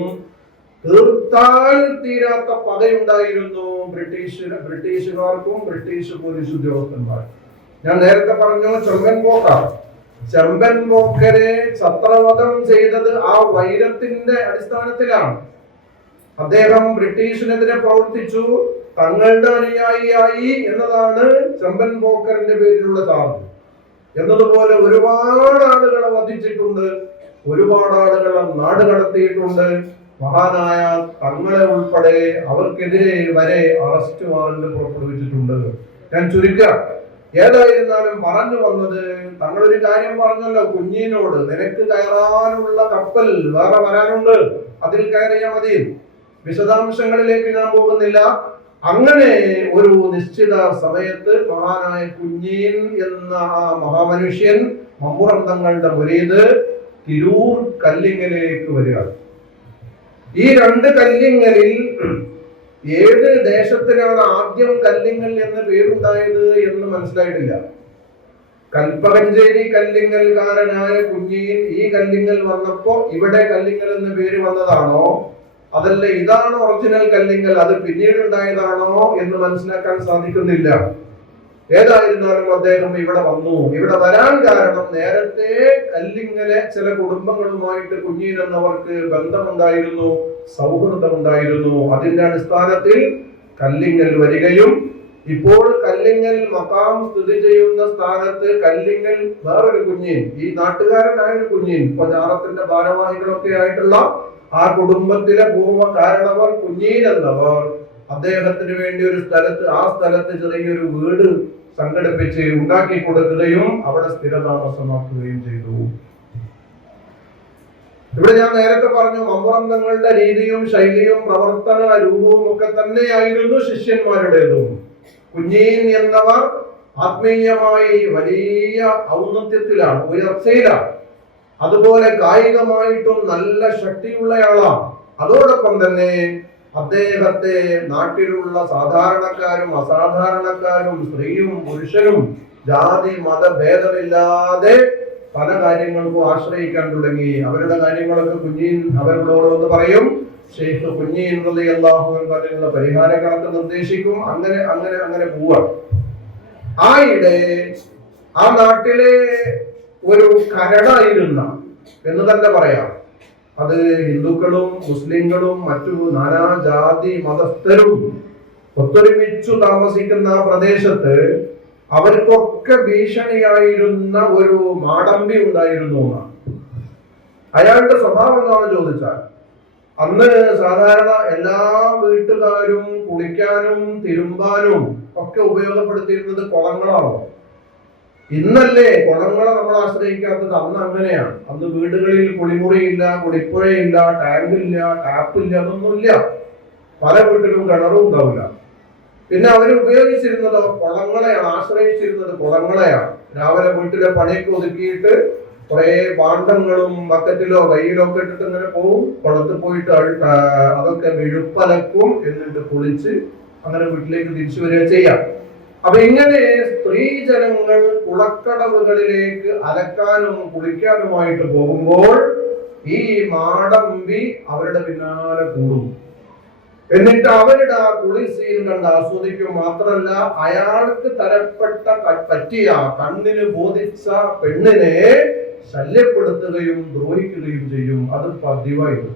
തീർത്താൽ തീരാത്ത പകയുണ്ടായിരുന്നു ബ്രിട്ടീഷുകാർക്കും ബ്രിട്ടീഷ് പോലീസ് ഉദ്യോഗസ്ഥന്മാർക്കും. ഞാൻ നേരത്തെ പറഞ്ഞു ചെമ്പൻ പോക്കരെ ഛത്രവധം ചെയ്തത് ആ വൈരത്തിന്റെ അടിസ്ഥാനത്തിലാണ്. അദ്ദേഹം ബ്രിട്ടീഷിനെതിരെ പ്രവർത്തിച്ചു, തങ്ങളുടെ അനുയായിയായി എന്നതാണ് ചെമ്പൻ പോക്കറിന്റെ പേരിലുള്ള ചാർജ്. എന്നതുപോലെ ഒരുപാട് ആളുകളെ വധിച്ചിട്ടുണ്ട്, ഒരുപാട് ആളുകളെ നാട് കടത്തിയിട്ടുണ്ട്. മഹാനായ തങ്ങളെ ഉൾപ്പെടെ അവർക്കെതിരെ വരെ അറസ്റ്റ് വാറന്റ് പുറപ്പെടുവിച്ചിട്ടുണ്ട്. ഞാൻ ചുരുക്കുക. ഏതായിരുന്നാലും പറഞ്ഞു വന്നത്, തങ്ങളൊരു കാര്യം പറഞ്ഞല്ലോ കുഞ്ഞിനോട്, നിനക്ക് കയറാനുള്ള കപ്പൽ വേറെ വരാനുണ്ട്, അതിൽ കയറിയാൽ മതി. വിശദാംശങ്ങളിലേക്ക് ഞാൻ പോകുന്നില്ല. അങ്ങനെ ഒരു നിശ്ചിത സമയത്ത് മഹാനായ കുഞ്ഞീൻ എന്ന ആ മഹാമനുഷ്യൻ മമ്പുറം തങ്ങളുടെ മുരീദ് തിരൂർ കല്ലിങ്ങലേക്ക് വരികയാണ്. ഈ രണ്ട് കല്ലിങ്ങലിൽ ഏത് ദേശത്തിനാണ് ആദ്യം കല്ലിങ്ങൽ എന്ന് പേരുണ്ടായത് എന്ന് മനസ്സിലായിട്ടില്ല. കൽപ്പകഞ്ചേരി കല്ലിങ്ങൽകാരനായ കുഞ്ഞീൻ ഈ കല്ലിങ്ങൽ വന്നപ്പോ ഇവിടെ കല്ലിങ്ങൽ എന്ന് പേര് വന്നതാണോ, അതല്ല ഇതാണ് ഒറിജിനൽ കല്ലിങ്ങൽ, അത് പിന്നീട് ഉണ്ടായതാണോ എന്ന് മനസ്സിലാക്കാൻ സാധിക്കുന്നില്ല. ഏതായിരുന്നാലും അദ്ദേഹം ഇവിടെ വന്നു. ഇവിടെ വരാൻ കാരണം നേരത്തെ കല്ലിങ്ങലെ ചില കുടുംബങ്ങളുമായിട്ട് കുഞ്ഞീൻ എന്നവർക്ക് ബന്ധമുണ്ടായിരുന്നു, സൗഹൃദമുണ്ടായിരുന്നു. അതിന്റെ അടിസ്ഥാനത്തിൽ കല്ലിങ്ങൽ വരികയും ഇപ്പോൾ കല്ലിങ്ങൽ മക്കാം സ്ഥിതി ചെയ്യുന്ന സ്ഥാനത്ത് കല്ലിങ്ങൽ വേറൊരു കുഞ്ഞീൻ, ഈ നാട്ടുകാരനായ ഒരു കുഞ്ഞീൻ, ഇപ്പൊ ജാറത്തിന്റെ ഭാരവാഹികളൊക്കെ ആയിട്ടുള്ള ആ കുടുംബത്തിലെ പൂർവ്വ കാരണവർ കുഞ്ഞീൻ എന്നവർ അദ്ദേഹത്തിന് വേണ്ടി ഒരു സ്ഥലത്ത്, ആ സ്ഥലത്ത് ചെറിയൊരു വീട് സംഘടിപ്പിച്ച് ഉണ്ടാക്കി കൊടുക്കുകയും അവിടെ സ്ഥിരതാമസമാക്കുകയും ചെയ്തു. ഇവിടെ ഞാൻ നേരത്തെ പറഞ്ഞു, മമ്പുറം തങ്ങളുടെ രീതിയും ശൈലിയും പ്രവർത്തന രൂപവും ഒക്കെ തന്നെയായിരുന്നു ശിഷ്യന്മാരുടേതും. കുഞ്ഞീൻ എന്നവർ ആത്മീയമായി വലിയ ഔന്നത്യത്തിലാണ്, ഉയർച്ചയിലാണ്. അതുപോലെ കായികമായിട്ടും നല്ല ശക്തിയുള്ളയാളാണ്. അതോടൊപ്പം തന്നെ അദ്ദേഹത്തെ നാട്ടിലുള്ള സാധാരണക്കാരും അസാധാരണക്കാരും സ്ത്രീയും പുരുഷനും ജാതി മതഭേദമില്ലാതെ പല കാര്യങ്ങൾക്കും ആശ്രയിക്കാൻ തുടങ്ങി. അവരുടെ കാര്യങ്ങളൊക്കെ കുഞ്ഞീൻ അവരോട് ഒന്ന് പറയും. ഷെയ്ഖ് കുഞ്ഞീൻ റളിയല്ലാഹു അൻഹു അതിനുള്ള പരിഹാരങ്ങളൊക്കെ നിർദ്ദേശിക്കും. അങ്ങനെ അങ്ങനെ അങ്ങനെ പോവാണ്. ആയിടെ ആ നാട്ടിലെ ഒരു കരടായിരുന്ന എന്ന് തന്നെ പറയാം, അത് ഹിന്ദുക്കളും മുസ്ലിങ്ങളും മറ്റു നാനാജാതി മതസ്ഥരും ഒത്തൊരുമിച്ചു താമസിക്കുന്ന ആ പ്രദേശത്ത് അവർക്കൊക്കെ ഭീഷണിയായിരുന്ന ഒരു മാടമ്പി ഉണ്ടായിരുന്നു. അയാളുടെ സ്വഭാവം എന്താണെന്ന് ചോദിച്ചാൽ, അന്ന് സാധാരണ എല്ലാ വീട്ടുകാരും കുളിക്കാനും തിരുമ്പാനും ഒക്കെ ഉപയോഗപ്പെടുത്തിയിരുന്നത് കുളങ്ങളാണോ. ഇന്നല്ലേ കുളങ്ങളെ നമ്മൾ ആശ്രയിക്കാത്തത്. അന്ന് അങ്ങനെയാണ്. അന്ന് വീടുകളിൽ കുളിമുറിയില്ല, കുളിപ്പുഴയില്ല, ടാങ്കില്ല, ടാപ്പില്ല, അതൊന്നുമില്ല. പല വീട്ടിലും കിണറും ഉണ്ടാവില്ല. പിന്നെ അവർ ഉപയോഗിച്ചിരുന്നത് കുളങ്ങളെയാണ്, ആശ്രയിച്ചിരുന്നത് കുളങ്ങളെയാണ്. രാവിലെ വീട്ടിലെ പണിയൊക്കെ ഒതുക്കിയിട്ട് കുറെ പാണ്ടങ്ങളും ബക്കറ്റിലോ കയ്യിലോ ഒക്കെ ഇട്ടിട്ട് ഇങ്ങനെ പോവും. കുളത്തിൽ പോയിട്ട് അതൊക്കെ വെളുപ്പലക്കും, എന്നിട്ട് കുളിച്ച് അങ്ങനെ വീട്ടിലേക്ക് തിരിച്ചു വരിക ചെയ്യാം. അപ്പൊ ഇങ്ങനെ സ്ത്രീജനങ്ങൾ കുളക്കടവുകളിലേക്ക് അലക്കാനും കുളിക്കാനുമായിട്ട് പോകുമ്പോൾ ഈ മാടമ്പി അവരുടെ പിന്നാലെ കൂടും. എന്നിട്ട് അവരുടെ ആ കുളി സീൻ കണ്ട് ആസ്വദിക്കും. മാത്രമല്ല അയാൾക്ക് തരപ്പെട്ട പറ്റിയ കണ്ണിന് ബോധിച്ച പെണ്ണിനെ ശല്യപ്പെടുത്തുകയും ദ്രോഹിക്കുകയും ചെയ്യും. അത് പതിവായിരുന്നു.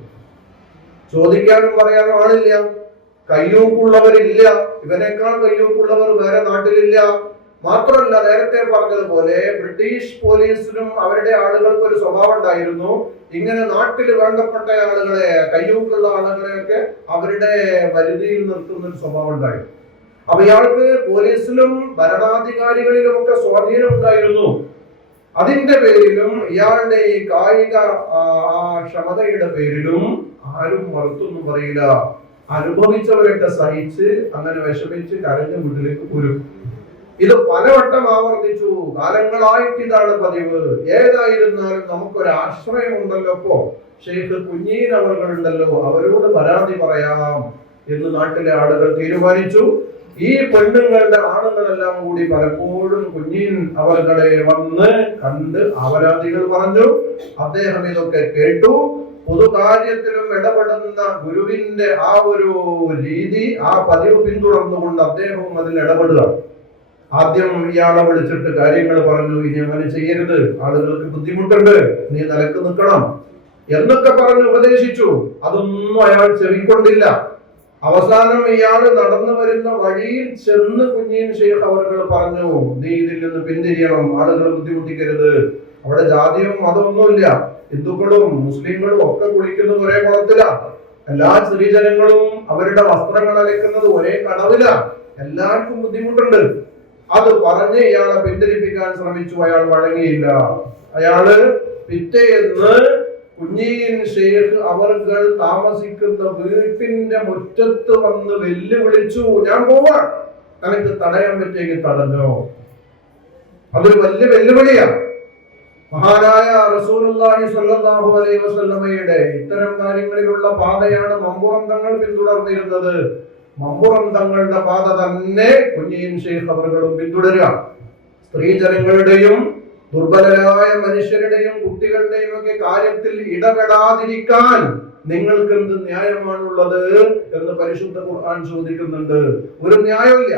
ചോദിക്കാനും പറയാനും ആളില്ല, കയ്യൂക്കുള്ളവരില്ല. ഇവനേക്കാൾ കയ്യൂക്കുള്ളവർ വേറെ നാട്ടിലില്ല. മാത്രമല്ല നേരത്തെ പറഞ്ഞതുപോലെ ബ്രിട്ടീഷ് പോലീസിനും അവരുടെ ആളുകൾക്ക് ഒരു സ്വഭാവം ഉണ്ടായിരുന്നു. ഇങ്ങനെ നാട്ടിൽ വേണ്ടപ്പെട്ട ആളുകളെ, കയ്യൂക്കുള്ള ആളുകളെയൊക്കെ അവരുടെ പരിധിയിൽ നിർത്തുന്ന ഒരു സ്വഭാവം ഉണ്ടായിരുന്നു. അപ്പൊ ഇയാൾക്ക് പോലീസിലും ഭരണാധികാരികളിലും ഒക്കെ സ്വാധീനം ഉണ്ടായിരുന്നു. അതിന്റെ പേരിലും ഇയാളുടെ ഈ കായിക ക്ഷമതയുടെ പേരിലും ആരും മറുത്തൊന്നും പറയില്ല. അനുഭവിച്ചവരൊക്കെ സഹിച്ച് അങ്ങനെ വിഷമിച്ച് കരഞ്ഞ വീട്ടിലേക്ക് പോരും. ഇത് പലവട്ടം ആവർത്തിച്ചു. കാലങ്ങളായിട്ട് ഇതാണ് പതിവ്. ഏതായിരുന്നാലും നമുക്കൊരു ആശ്രയം ഉണ്ടല്ലോ. ഇപ്പോ ഷെയ്ഖ് കുഞ്ഞീൻ അവர்களுണ്ടല്ലോ, അവരോട് പരാതി പറയാം എന്ന് നാട്ടിലെ ആളുകൾ തീരുമാനിച്ചു. ഈ പെണ്ണുങ്ങളുടെ ആണുങ്ങളെല്ലാം കൂടി പലപ്പോഴും കുഞ്ഞീൻ അവരുടെ വന്ന് കണ്ട് അപരാധികൾ പറഞ്ഞു. അദ്ദേഹം ഇതൊക്കെ കേട്ടു. പൊതുകാര്യത്തിലും ഇടപെടുന്ന ഗുരുവിന്റെ ആ ഒരു രീതി, ആ പതിവ് പിന്തുടർന്നുകൊണ്ട് അദ്ദേഹവും അതിൽ ഇടപെടുക. ആദ്യം ഇയാളെ വിളിച്ചിട്ട് കാര്യങ്ങൾ പറഞ്ഞു. ഇനി അങ്ങനെ ചെയ്യരുത്, ആളുകൾക്ക് ബുദ്ധിമുട്ടുണ്ട്, നീ നിലക്ക് നിൽക്കണം എന്നൊക്കെ പറഞ്ഞ് ഉപദേശിച്ചു. അതൊന്നും അയാൾ ചെവിക്കൊണ്ടില്ല. അവസാനം ഇയാൾ നടന്നു വരുന്ന വഴിയിൽ ചെന്ന് കുഞ്ഞീൻ ഷെയ്ഖ് അവர்கள் പറഞ്ഞു, നീ ഇതിൽ നിന്ന് പിന്തിരിയണം, ആളുകളെ ബുദ്ധിമുട്ടിക്കരുത്. അവിടെ ജാതിയും മതമൊന്നുമില്ല. ഹിന്ദുക്കളും മുസ്ലിങ്ങളും ഒക്കെ കുളിക്കുന്നത് ഒരേ കുളത്തിലാണ്. എല്ലാ സ്ത്രീജനങ്ങളും അവരുടെ വസ്ത്രങ്ങൾ അലക്കുന്നത് ഒരേ കടവിലാണ്. എല്ലാവർക്കും ബുദ്ധിമുട്ടുണ്ട്. അത് പറഞ്ഞ് ഇയാളെ പിന്തിരിപ്പിക്കാൻ ശ്രമിച്ചു. അയാൾ വഴങ്ങിയില്ല. അയാള് പിറ്റേന്ന് കുഞ്ഞീൻ ഷെയ്ഖ് അവർകൾ താമസിക്കുന്ന വീട്ടിന്റെ മുറ്റത്ത് വന്ന് വെല്ലുവിളിച്ചു, ഞാൻ പോവാൻ, എനിക്ക് തടയാൻ പറ്റിയെങ്കിൽ തടഞ്ഞോ. അതൊരു വലിയ വെല്ലുവിളിയാണ്. മഹാനായ റസൂലുള്ളാഹി സ്വല്ലല്ലാഹു അലൈഹി വസല്ലമയുടെ ഇത്തരം കാര്യങ്ങളിലുള്ള പാതയാണ് മമ്പുറം തങ്ങൾ പിന്തുടർന്നിരുന്നത്. മമ്പുറം തങ്ങളുടെ പാത തന്നെ കുഞ്ഞീൻ ഷെയ്ഖ് അവർകളും പിന്തുടരുക. സ്ത്രീജനങ്ങളുടെയും ദുർബലരായ മനുഷ്യരുടെയും കുട്ടികളുടെയും ഒക്കെ കാര്യത്തിൽ ഇടപെടാതിരിക്കാൻ നിങ്ങൾക്ക് എന്ത് ന്യായമാണുള്ളത് എന്ന് പരിശുദ്ധ ഖുർആൻ ചോദിക്കുന്നുണ്ട്. ഒരു ന്യായമില്ല.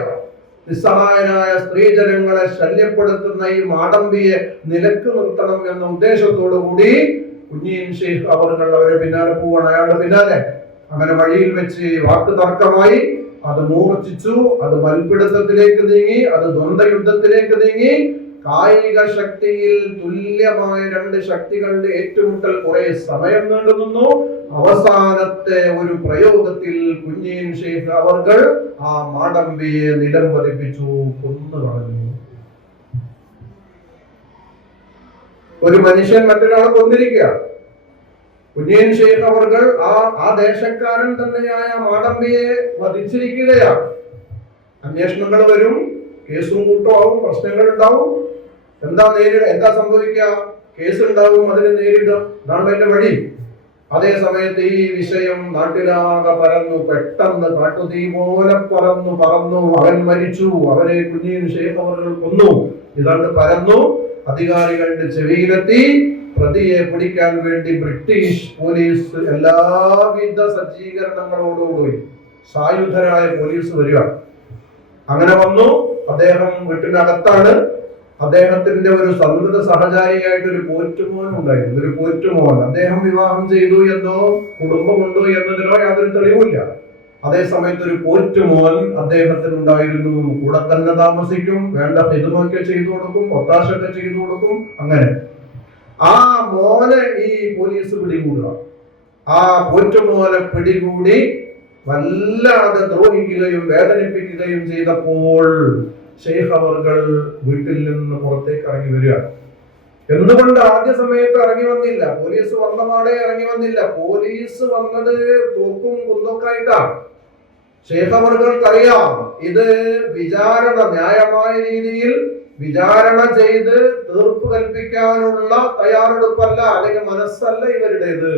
നിസ്സഹായനായ സ്ത്രീജനങ്ങളെ ശല്യപ്പെടുത്തുന്ന ഈ മാടമ്പിയെ നിലക്ക് നിർത്തണം എന്ന ഉദ്ദേശത്തോടു കൂടി കുഞ്ഞീൻ ഷെയ്ഖ് അവർകൾ അവരെ പിന്നാലെ പോവാണ്, അയാളുടെ പിന്നാലെ. അങ്ങനെ വഴിയിൽ വെച്ച് വാക്ക് തർക്കമായി, അത് മൂർച്ഛിച്ചു, അത് മൽപിടുത്തത്തിലേക്ക് നീങ്ങി, അത് ദ്വന്ദ്വയുദ്ധത്തിലേക്ക് നീങ്ങി. കായിക ശക്തിയിൽ തുല്യമായ രണ്ട് ശക്തികളുടെ ഏറ്റുമുട്ടൽ കുറെ സമയം നീണ്ടു നിന്നു. അവസാനത്തെ ഒരു പ്രയോഗത്തിൽ കുഞ്ഞീൻ ഷെയ്ഖ് അവർകൾ ആ മാടമ്പിയെ നിലം പതിപ്പിച്ചു, കൊന്നു കളഞ്ഞു. ഒരു മനുഷ്യൻ മറ്റൊരാളെ കൊന്നിരിക്കുക. കുഞ്ഞീൻ ഷെയ്ഖ് അവർകൾ ആ ദേശക്കാരൻ തന്നെയായ മാടമ്പിയെ വധിച്ചിരിക്കുകയാണ്. അന്വേഷണങ്ങൾ വരും, കേസും കൂട്ടമാവും, പ്രശ്നങ്ങൾ ഉണ്ടാവും. എന്താ സംഭവിക്കുക? കേസ് ഉണ്ടാവും, അതിനെ നേരിടുക, അതാണ് എന്റെ വഴി. അതേ സമയത്ത് ഈ വിഷയം നാട്ടിലാകെ പരന്നു, പെട്ടെന്ന് കാട്ടുതീ പോലെ പറന്നു. അവൻ മരിച്ചു, അവരെ കുഞ്ഞീൻ ഷെയ്ഖ് അവർകൾ കൊന്നു. ഇതാണ്ട് പരന്നു, അധികാരികളുടെ ചെവിയിലെത്തി. പ്രതിയെ പിടിക്കാൻ വേണ്ടി ബ്രിട്ടീഷ് പോലീസ് എല്ലാവിധ സജ്ജീകരണങ്ങളോടുകൂടി സായുധരായ പോലീസ് വരിക. അങ്ങനെ വന്നു. അദ്ദേഹം വീട്ടിനകത്താണ്. അദ്ദേഹത്തിന്റെ ഒരു സന്തത സഹചാരിയായിട്ട് ഒരു പോറ്റുമോൻ ഉണ്ടായിരുന്നു. ഒരു പോറ്റുമോൻ അദ്ദേഹം വിവാഹം ചെയ്തു എന്നോ കുടുംബമുണ്ടോ എന്നതിനോ യാതൊരു തെളിവില്ല. അതേ സമയത്ത് ഒരു പോറ്റുമോൻ അദ്ദേഹത്തിന് ഉണ്ടായിരുന്നു. കൂടെ തന്നെ താമസിക്കും, വേണ്ട ഹിദമൊക്കെ ചെയ്തു കൊടുക്കും, ഒത്താശൊക്കെ ചെയ്തു കൊടുക്കും. അങ്ങനെ ആ മോനെ ഈ പോലീസ് പിടികൂടുക. ആ പോറ്റുമോനെ പിടികൂടി വല്ലാതെ ദ്രോഹിക്കുകയും വേദനിപ്പിക്കുകയും ചെയ്തപ്പോൾ ഷെയ്ഖ് അവർകൾ വീട്ടിൽ നിന്ന് പുറത്തേക്ക് ഇറങ്ങി വരിക. എന്തുകൊണ്ട് ആദ്യ സമയത്ത് ഇറങ്ങി വന്നില്ല? പോലീസ് വന്നപാടെ ഇറങ്ങി വന്നില്ല. പോലീസ് വന്നത് തോക്കും കുന്നൊക്കായിട്ടാണ്. ഷെയ്ഖ് അവർകൾക്കറിയാം ഇത് വിചാരണ ന്യായമായ രീതിയിൽ വിചാരണ ചെയ്ത് തീർപ്പ് കൽപ്പിക്കാനുള്ള തയ്യാറെടുപ്പല്ല, അല്ലെങ്കിൽ മനസ്സല്ല ഇവരുടേത്.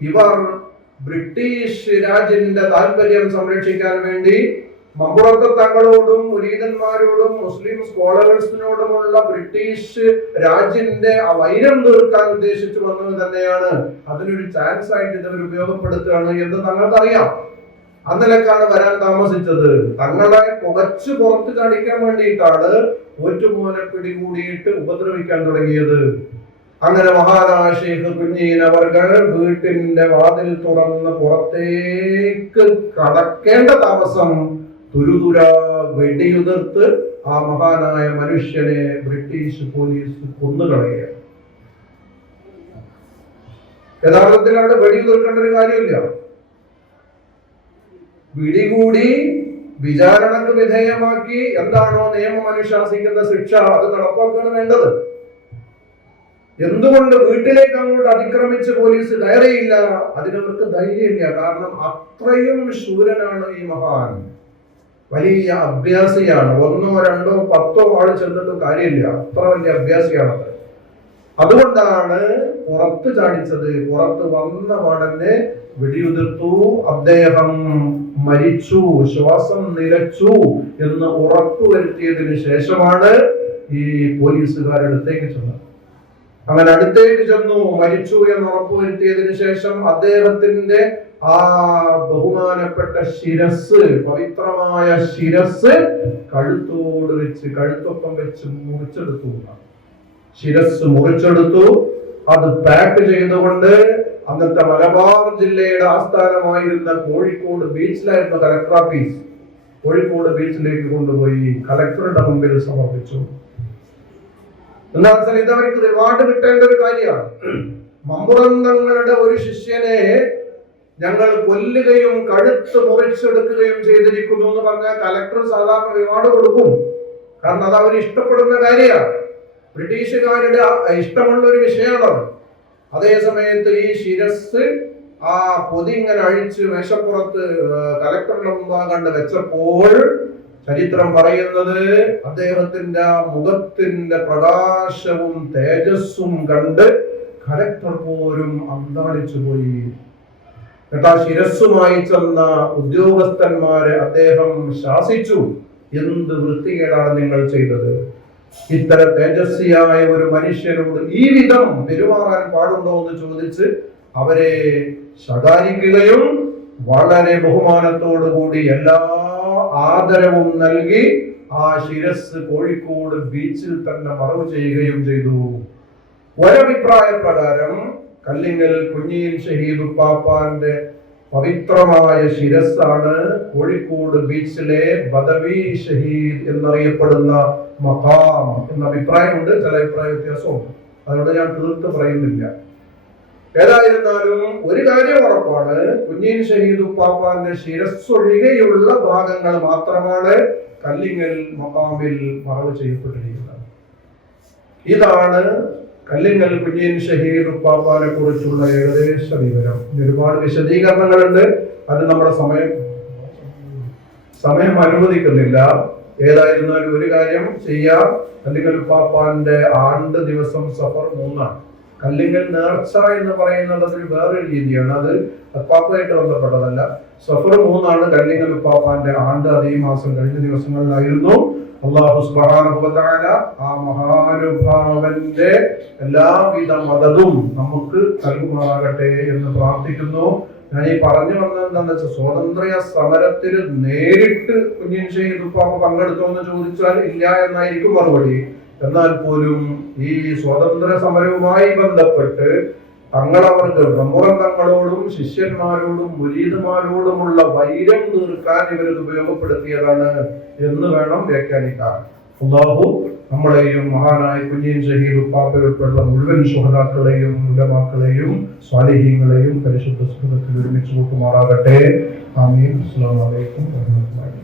ഇവർ ബ്രിട്ടീഷ് രാജ്യത്തിന്റെ താല്പര്യം സംരക്ഷിക്കാൻ വേണ്ടി മമ്പുറത്തെ തങ്ങളോടും മുരീദന്മാരോടും മുസ്ലിം സ്കോളേഴ്സിനോടുമുള്ള ബ്രിട്ടീഷ് രാജ്യന്റെ വൈരം തീർക്കാൻ ഉദ്ദേശിച്ചു വന്നത് തന്നെയാണ്. അതിനൊരു ചാൻസ് ആയിട്ട് ഇതവർ ഉപയോഗപ്പെടുത്തുകയാണ് എന്ന് തങ്ങൾക്കറിയാം. അന്നലക്കാണ് വരാൻ താമസിച്ചത്. തങ്ങളെ പുകച്ചു പുറത്ത് കാണിക്കാൻ വേണ്ടിയിട്ടാണ് ഒറ്റുമോനെ പിടികൂടിയിട്ട് ഉപദ്രവിക്കാൻ തുടങ്ങിയത്. അങ്ങനെ മഹാനായ ഷെയ്ഖ് കുഞ്ഞീൻ അവർകൾ വീട്ടിന്റെ വാതിൽ തുറന്ന് പുറത്തേക്ക് കടക്കേണ്ട താമസം തുരുതുര വെടിയുതിർത്ത് ആ മഹാനായ മനുഷ്യനെ ബ്രിട്ടീഷ് പോലീസ് കൊന്നുകളയുക. യഥാർത്ഥത്തിൽ അവിടെ വെടിയുതിർക്കേണ്ട ഒരു കാര്യമില്ല. പിടികൂടി വിചാരണക്ക് വിധേയമാക്കി എന്താണോ നിയമം അനുശാസിക്കുന്ന ശിക്ഷ അത് നടപ്പാക്കുകയാണ് വേണ്ടത്. എന്തുകൊണ്ട് വീട്ടിലേക്ക് അങ്ങോട്ട് അതിക്രമിച്ച് പോലീസ് കയറിയില്ല? അതിനവർക്ക് ധൈര്യമില്ല. കാരണം അത്രയും ശൂരനാണ് ഈ മഹാൻ. വലിയ അഭ്യാസിയാണ്. 1, 2, 10 ആള് ചെന്നിട്ടും കാര്യമില്ല. അത്ര വലിയ അഭ്യാസിയാണത്. അതുകൊണ്ടാണ് പുറത്ത് ചാടിച്ചത്. പുറത്ത് വന്ന പാടന്നെ വെടിയുതിർത്തു. അദ്ദേഹം മരിച്ചു, ശ്വാസം നിലച്ചു എന്ന് ഉറപ്പുവരുത്തിയതിനു ശേഷമാണ് ഈ പോലീസുകാരടുത്തേക്ക് ചെന്നത്. അങ്ങനെ അടുത്തേക്ക് ചെന്നു. മരിച്ചു എന്ന് ഉറപ്പുവരുത്തിയതിനു ശേഷം അദ്ദേഹത്തിന്റെ ആ ബഹുമാനപ്പെട്ട ശിരസ്, പവിത്രമായ ശിരസ് കഴുത്തോട് വെച്ച്, കഴുത്തൊപ്പം വെച്ച് മുറിച്ചെടുത്തു. ശിരസ് മുറിച്ചെടുത്തു. അത് പാക്ക് ചെയ്തുകൊണ്ട് അന്നത്തെ മലബാർ ജില്ലയുടെ ആസ്ഥാനമായിരുന്ന കോഴിക്കോട് ബീച്ചിലായിരുന്ന കലക്ടർ ഓഫീസ്, കോഴിക്കോട് ബീച്ചിലേക്ക് കൊണ്ടുപോയി കലക്ടറുടെ മുമ്പിൽ സമർപ്പിച്ചു. എന്താ വെച്ചാൽ ഇത് അവർക്ക് റിവാർഡ് കിട്ടേണ്ട ഒരു കാര്യമാണ്. മമ്പുറം തങ്ങളുടെ ഒരു ശിഷ്യനെ ഞങ്ങൾ കൊല്ലുകയും കഴുത്ത് മുറിച്ചെടുക്കുകയും ചെയ്തിരിക്കുന്നു എന്ന് പറഞ്ഞാൽ കലക്ടർ സാധാരണ റിവാർഡ് കൊടുക്കും. കാരണം അത് അവർ ഇഷ്ടപ്പെടുന്ന കാര്യമാണ്. ബ്രിട്ടീഷുകാരുടെ ഇഷ്ടമുള്ള ഒരു വിഷയമാണ്. അതേ സമയത്ത് ഈ ശിരസ് ആ പൊതിങ്ങനെ അഴിച്ച് മേശപ്പുറത്ത് കലക്ടറുടെ മുമ്പാകെ കണ്ട് വെച്ചപ്പോൾ ചരിത്രം പറയുന്നത് അദ്ദേഹത്തിന്റെ മുഖത്തിന്റെ പ്രകാശവും തേജസ്സും കണ്ട് കലക്ടർ പോലും അന്താളിച്ചു പോയി. എന്നിട്ട് ആ ശിരസ്സുമായി ചെന്ന ഉദ്യോഗസ്ഥന്മാരെ അദ്ദേഹം ശാസിച്ചു, എന്ത് വൃത്തികേടാണ് നിങ്ങൾ ചെയ്തത്? ഇത്തരം തേജസ്വിയായ ഒരു മനുഷ്യനോട് ഈ വിധം പെരുമാറാൻ പാടുണ്ടോ എന്ന് ചോദിച്ച് അവരെ ശകാരിക്കുകയും വളരെ ബഹുമാനത്തോടുകൂടി എല്ലാ ആദരവും നൽകി ആ ശിരസ് കോഴിക്കോട് ബീച്ചിൽ തന്നെ മറവ് ചെയ്യുകയും ചെയ്തു. ഒരഭിപ്രായ പ്രകാരം കല്ലിങ്ങൽ കുഞ്ഞിയിൽ ഷഹീദ് ഉപ്പാപ്പാന്റെ പവിത്രമായ ശിരസ്സാണ് കോഴിക്കോട് ബീച്ചിലെ ബദവി ഷഹീദ് എന്നറിയപ്പെടുന്ന മഖാം എന്ന അഭിപ്രായമുണ്ട്. ചില അഭിപ്രായ വ്യത്യാസമുണ്ട്, അതുകൊണ്ട് ഞാൻ തീർത്ത് പറയുന്നില്ല. ഏതായിരുന്നാലും ഒരു കാര്യം ഉറപ്പാണ്, കുഞ്ഞിൽ ഷഹീദ് ഉപ്പാപ്പാന്റെ ശിരസ്സൊഴികെയുള്ള ഭാഗങ്ങൾ മാത്രമാണ് കല്ലിങ്ങൽ മഖാമിൽ മറവ് ചെയ്യപ്പെട്ടിരിക്കുന്നത്. ഇതാണ് കല്ലിങ്ങൽ കുഞ്ഞിൻ ഷഹീദ് ഉപ്പാപ്പാനെ കുറിച്ചുള്ള ഏകദേശ വിവരം. ഒരുപാട് വിശദീകരണങ്ങളുണ്ട്, അത് നമ്മുടെ സമയം അനുവദിക്കുന്നില്ല. ഏതായിരുന്നാലും ഒരു കാര്യം ചെയ്യാം, കല്ലിങ്ങൽ ഉപ്പാപ്പാന്റെ ആണ്ട് ദിവസം സഫർ 3 കല്ലിങ്ങൽ നേർച്ച എന്ന് പറയുന്നത് അതൊരു വേറൊരു രീതിയാണ്, അത് ഉപ്പാപ്പയായിട്ട് ബന്ധപ്പെട്ടതല്ല. സഫർ 3 കല്ലിങ്ങൽ ഉപ്പാപ്പാന്റെ ആണ്ട്. അത് ഈ മാസം കഴിഞ്ഞ ദിവസങ്ങളിലായിരുന്നു. അല്ലാഹു സുബ്ഹാനഹു വ തആല ആ മഹാനുഭാവന്റെ എല്ലാവിധ മദതും നമുക്ക് നൽകുമാറാകട്ടെ എന്ന് പ്രാർത്ഥിക്കുന്നു. ഞാൻ ഈ പറഞ്ഞു വന്നത് എന്താണെന്ന് വെച്ചാൽ, സ്വാതന്ത്ര്യ സമരത്തിൽ നേരിട്ട് കുഞ്ഞിൻ ഷഹീദ് ഉപ്പാപ്പ പങ്കെടുത്തോ എന്ന് ചോദിച്ചാൽ ഇല്ല എന്നായിരിക്കും മറുപടി. എന്നാൽ പോലും ഈ സ്വാതന്ത്ര്യ സമരവുമായി ബന്ധപ്പെട്ട് തങ്ങളവർക്ക് ബ്രഹ്മപുരം തങ്ങളോടും ശിഷ്യന്മാരോടും മുരീദുമാരോടുമുള്ള വൈരം തീർക്കാൻ ഇവരത് ഉപയോഗപ്പെടുത്തിയതാണ് എന്ന് വേണം വ്യാഖ്യാനിക്കാൻ. അല്ലാഹു നമ്മളെയും മഹാനായ കുഞ്ഞിൻ ഷഹീദ് ഉപ്പാപ്പ ഉൾപ്പെടെയുള്ള മുഴുവൻ ശുഹദാക്കളെയും ഉലമാക്കളെയും സ്വാലിഹീങ്ങളെയും പരിശുദ്ധ സ്വർഗ്ഗത്തിൽ ഒരുമിച്ച് കൂട്ടുമാറാകട്ടെ. ആമീൻ. അസ്സലാമു അലൈക്കും വറഹ്മത്തുള്ളാഹി.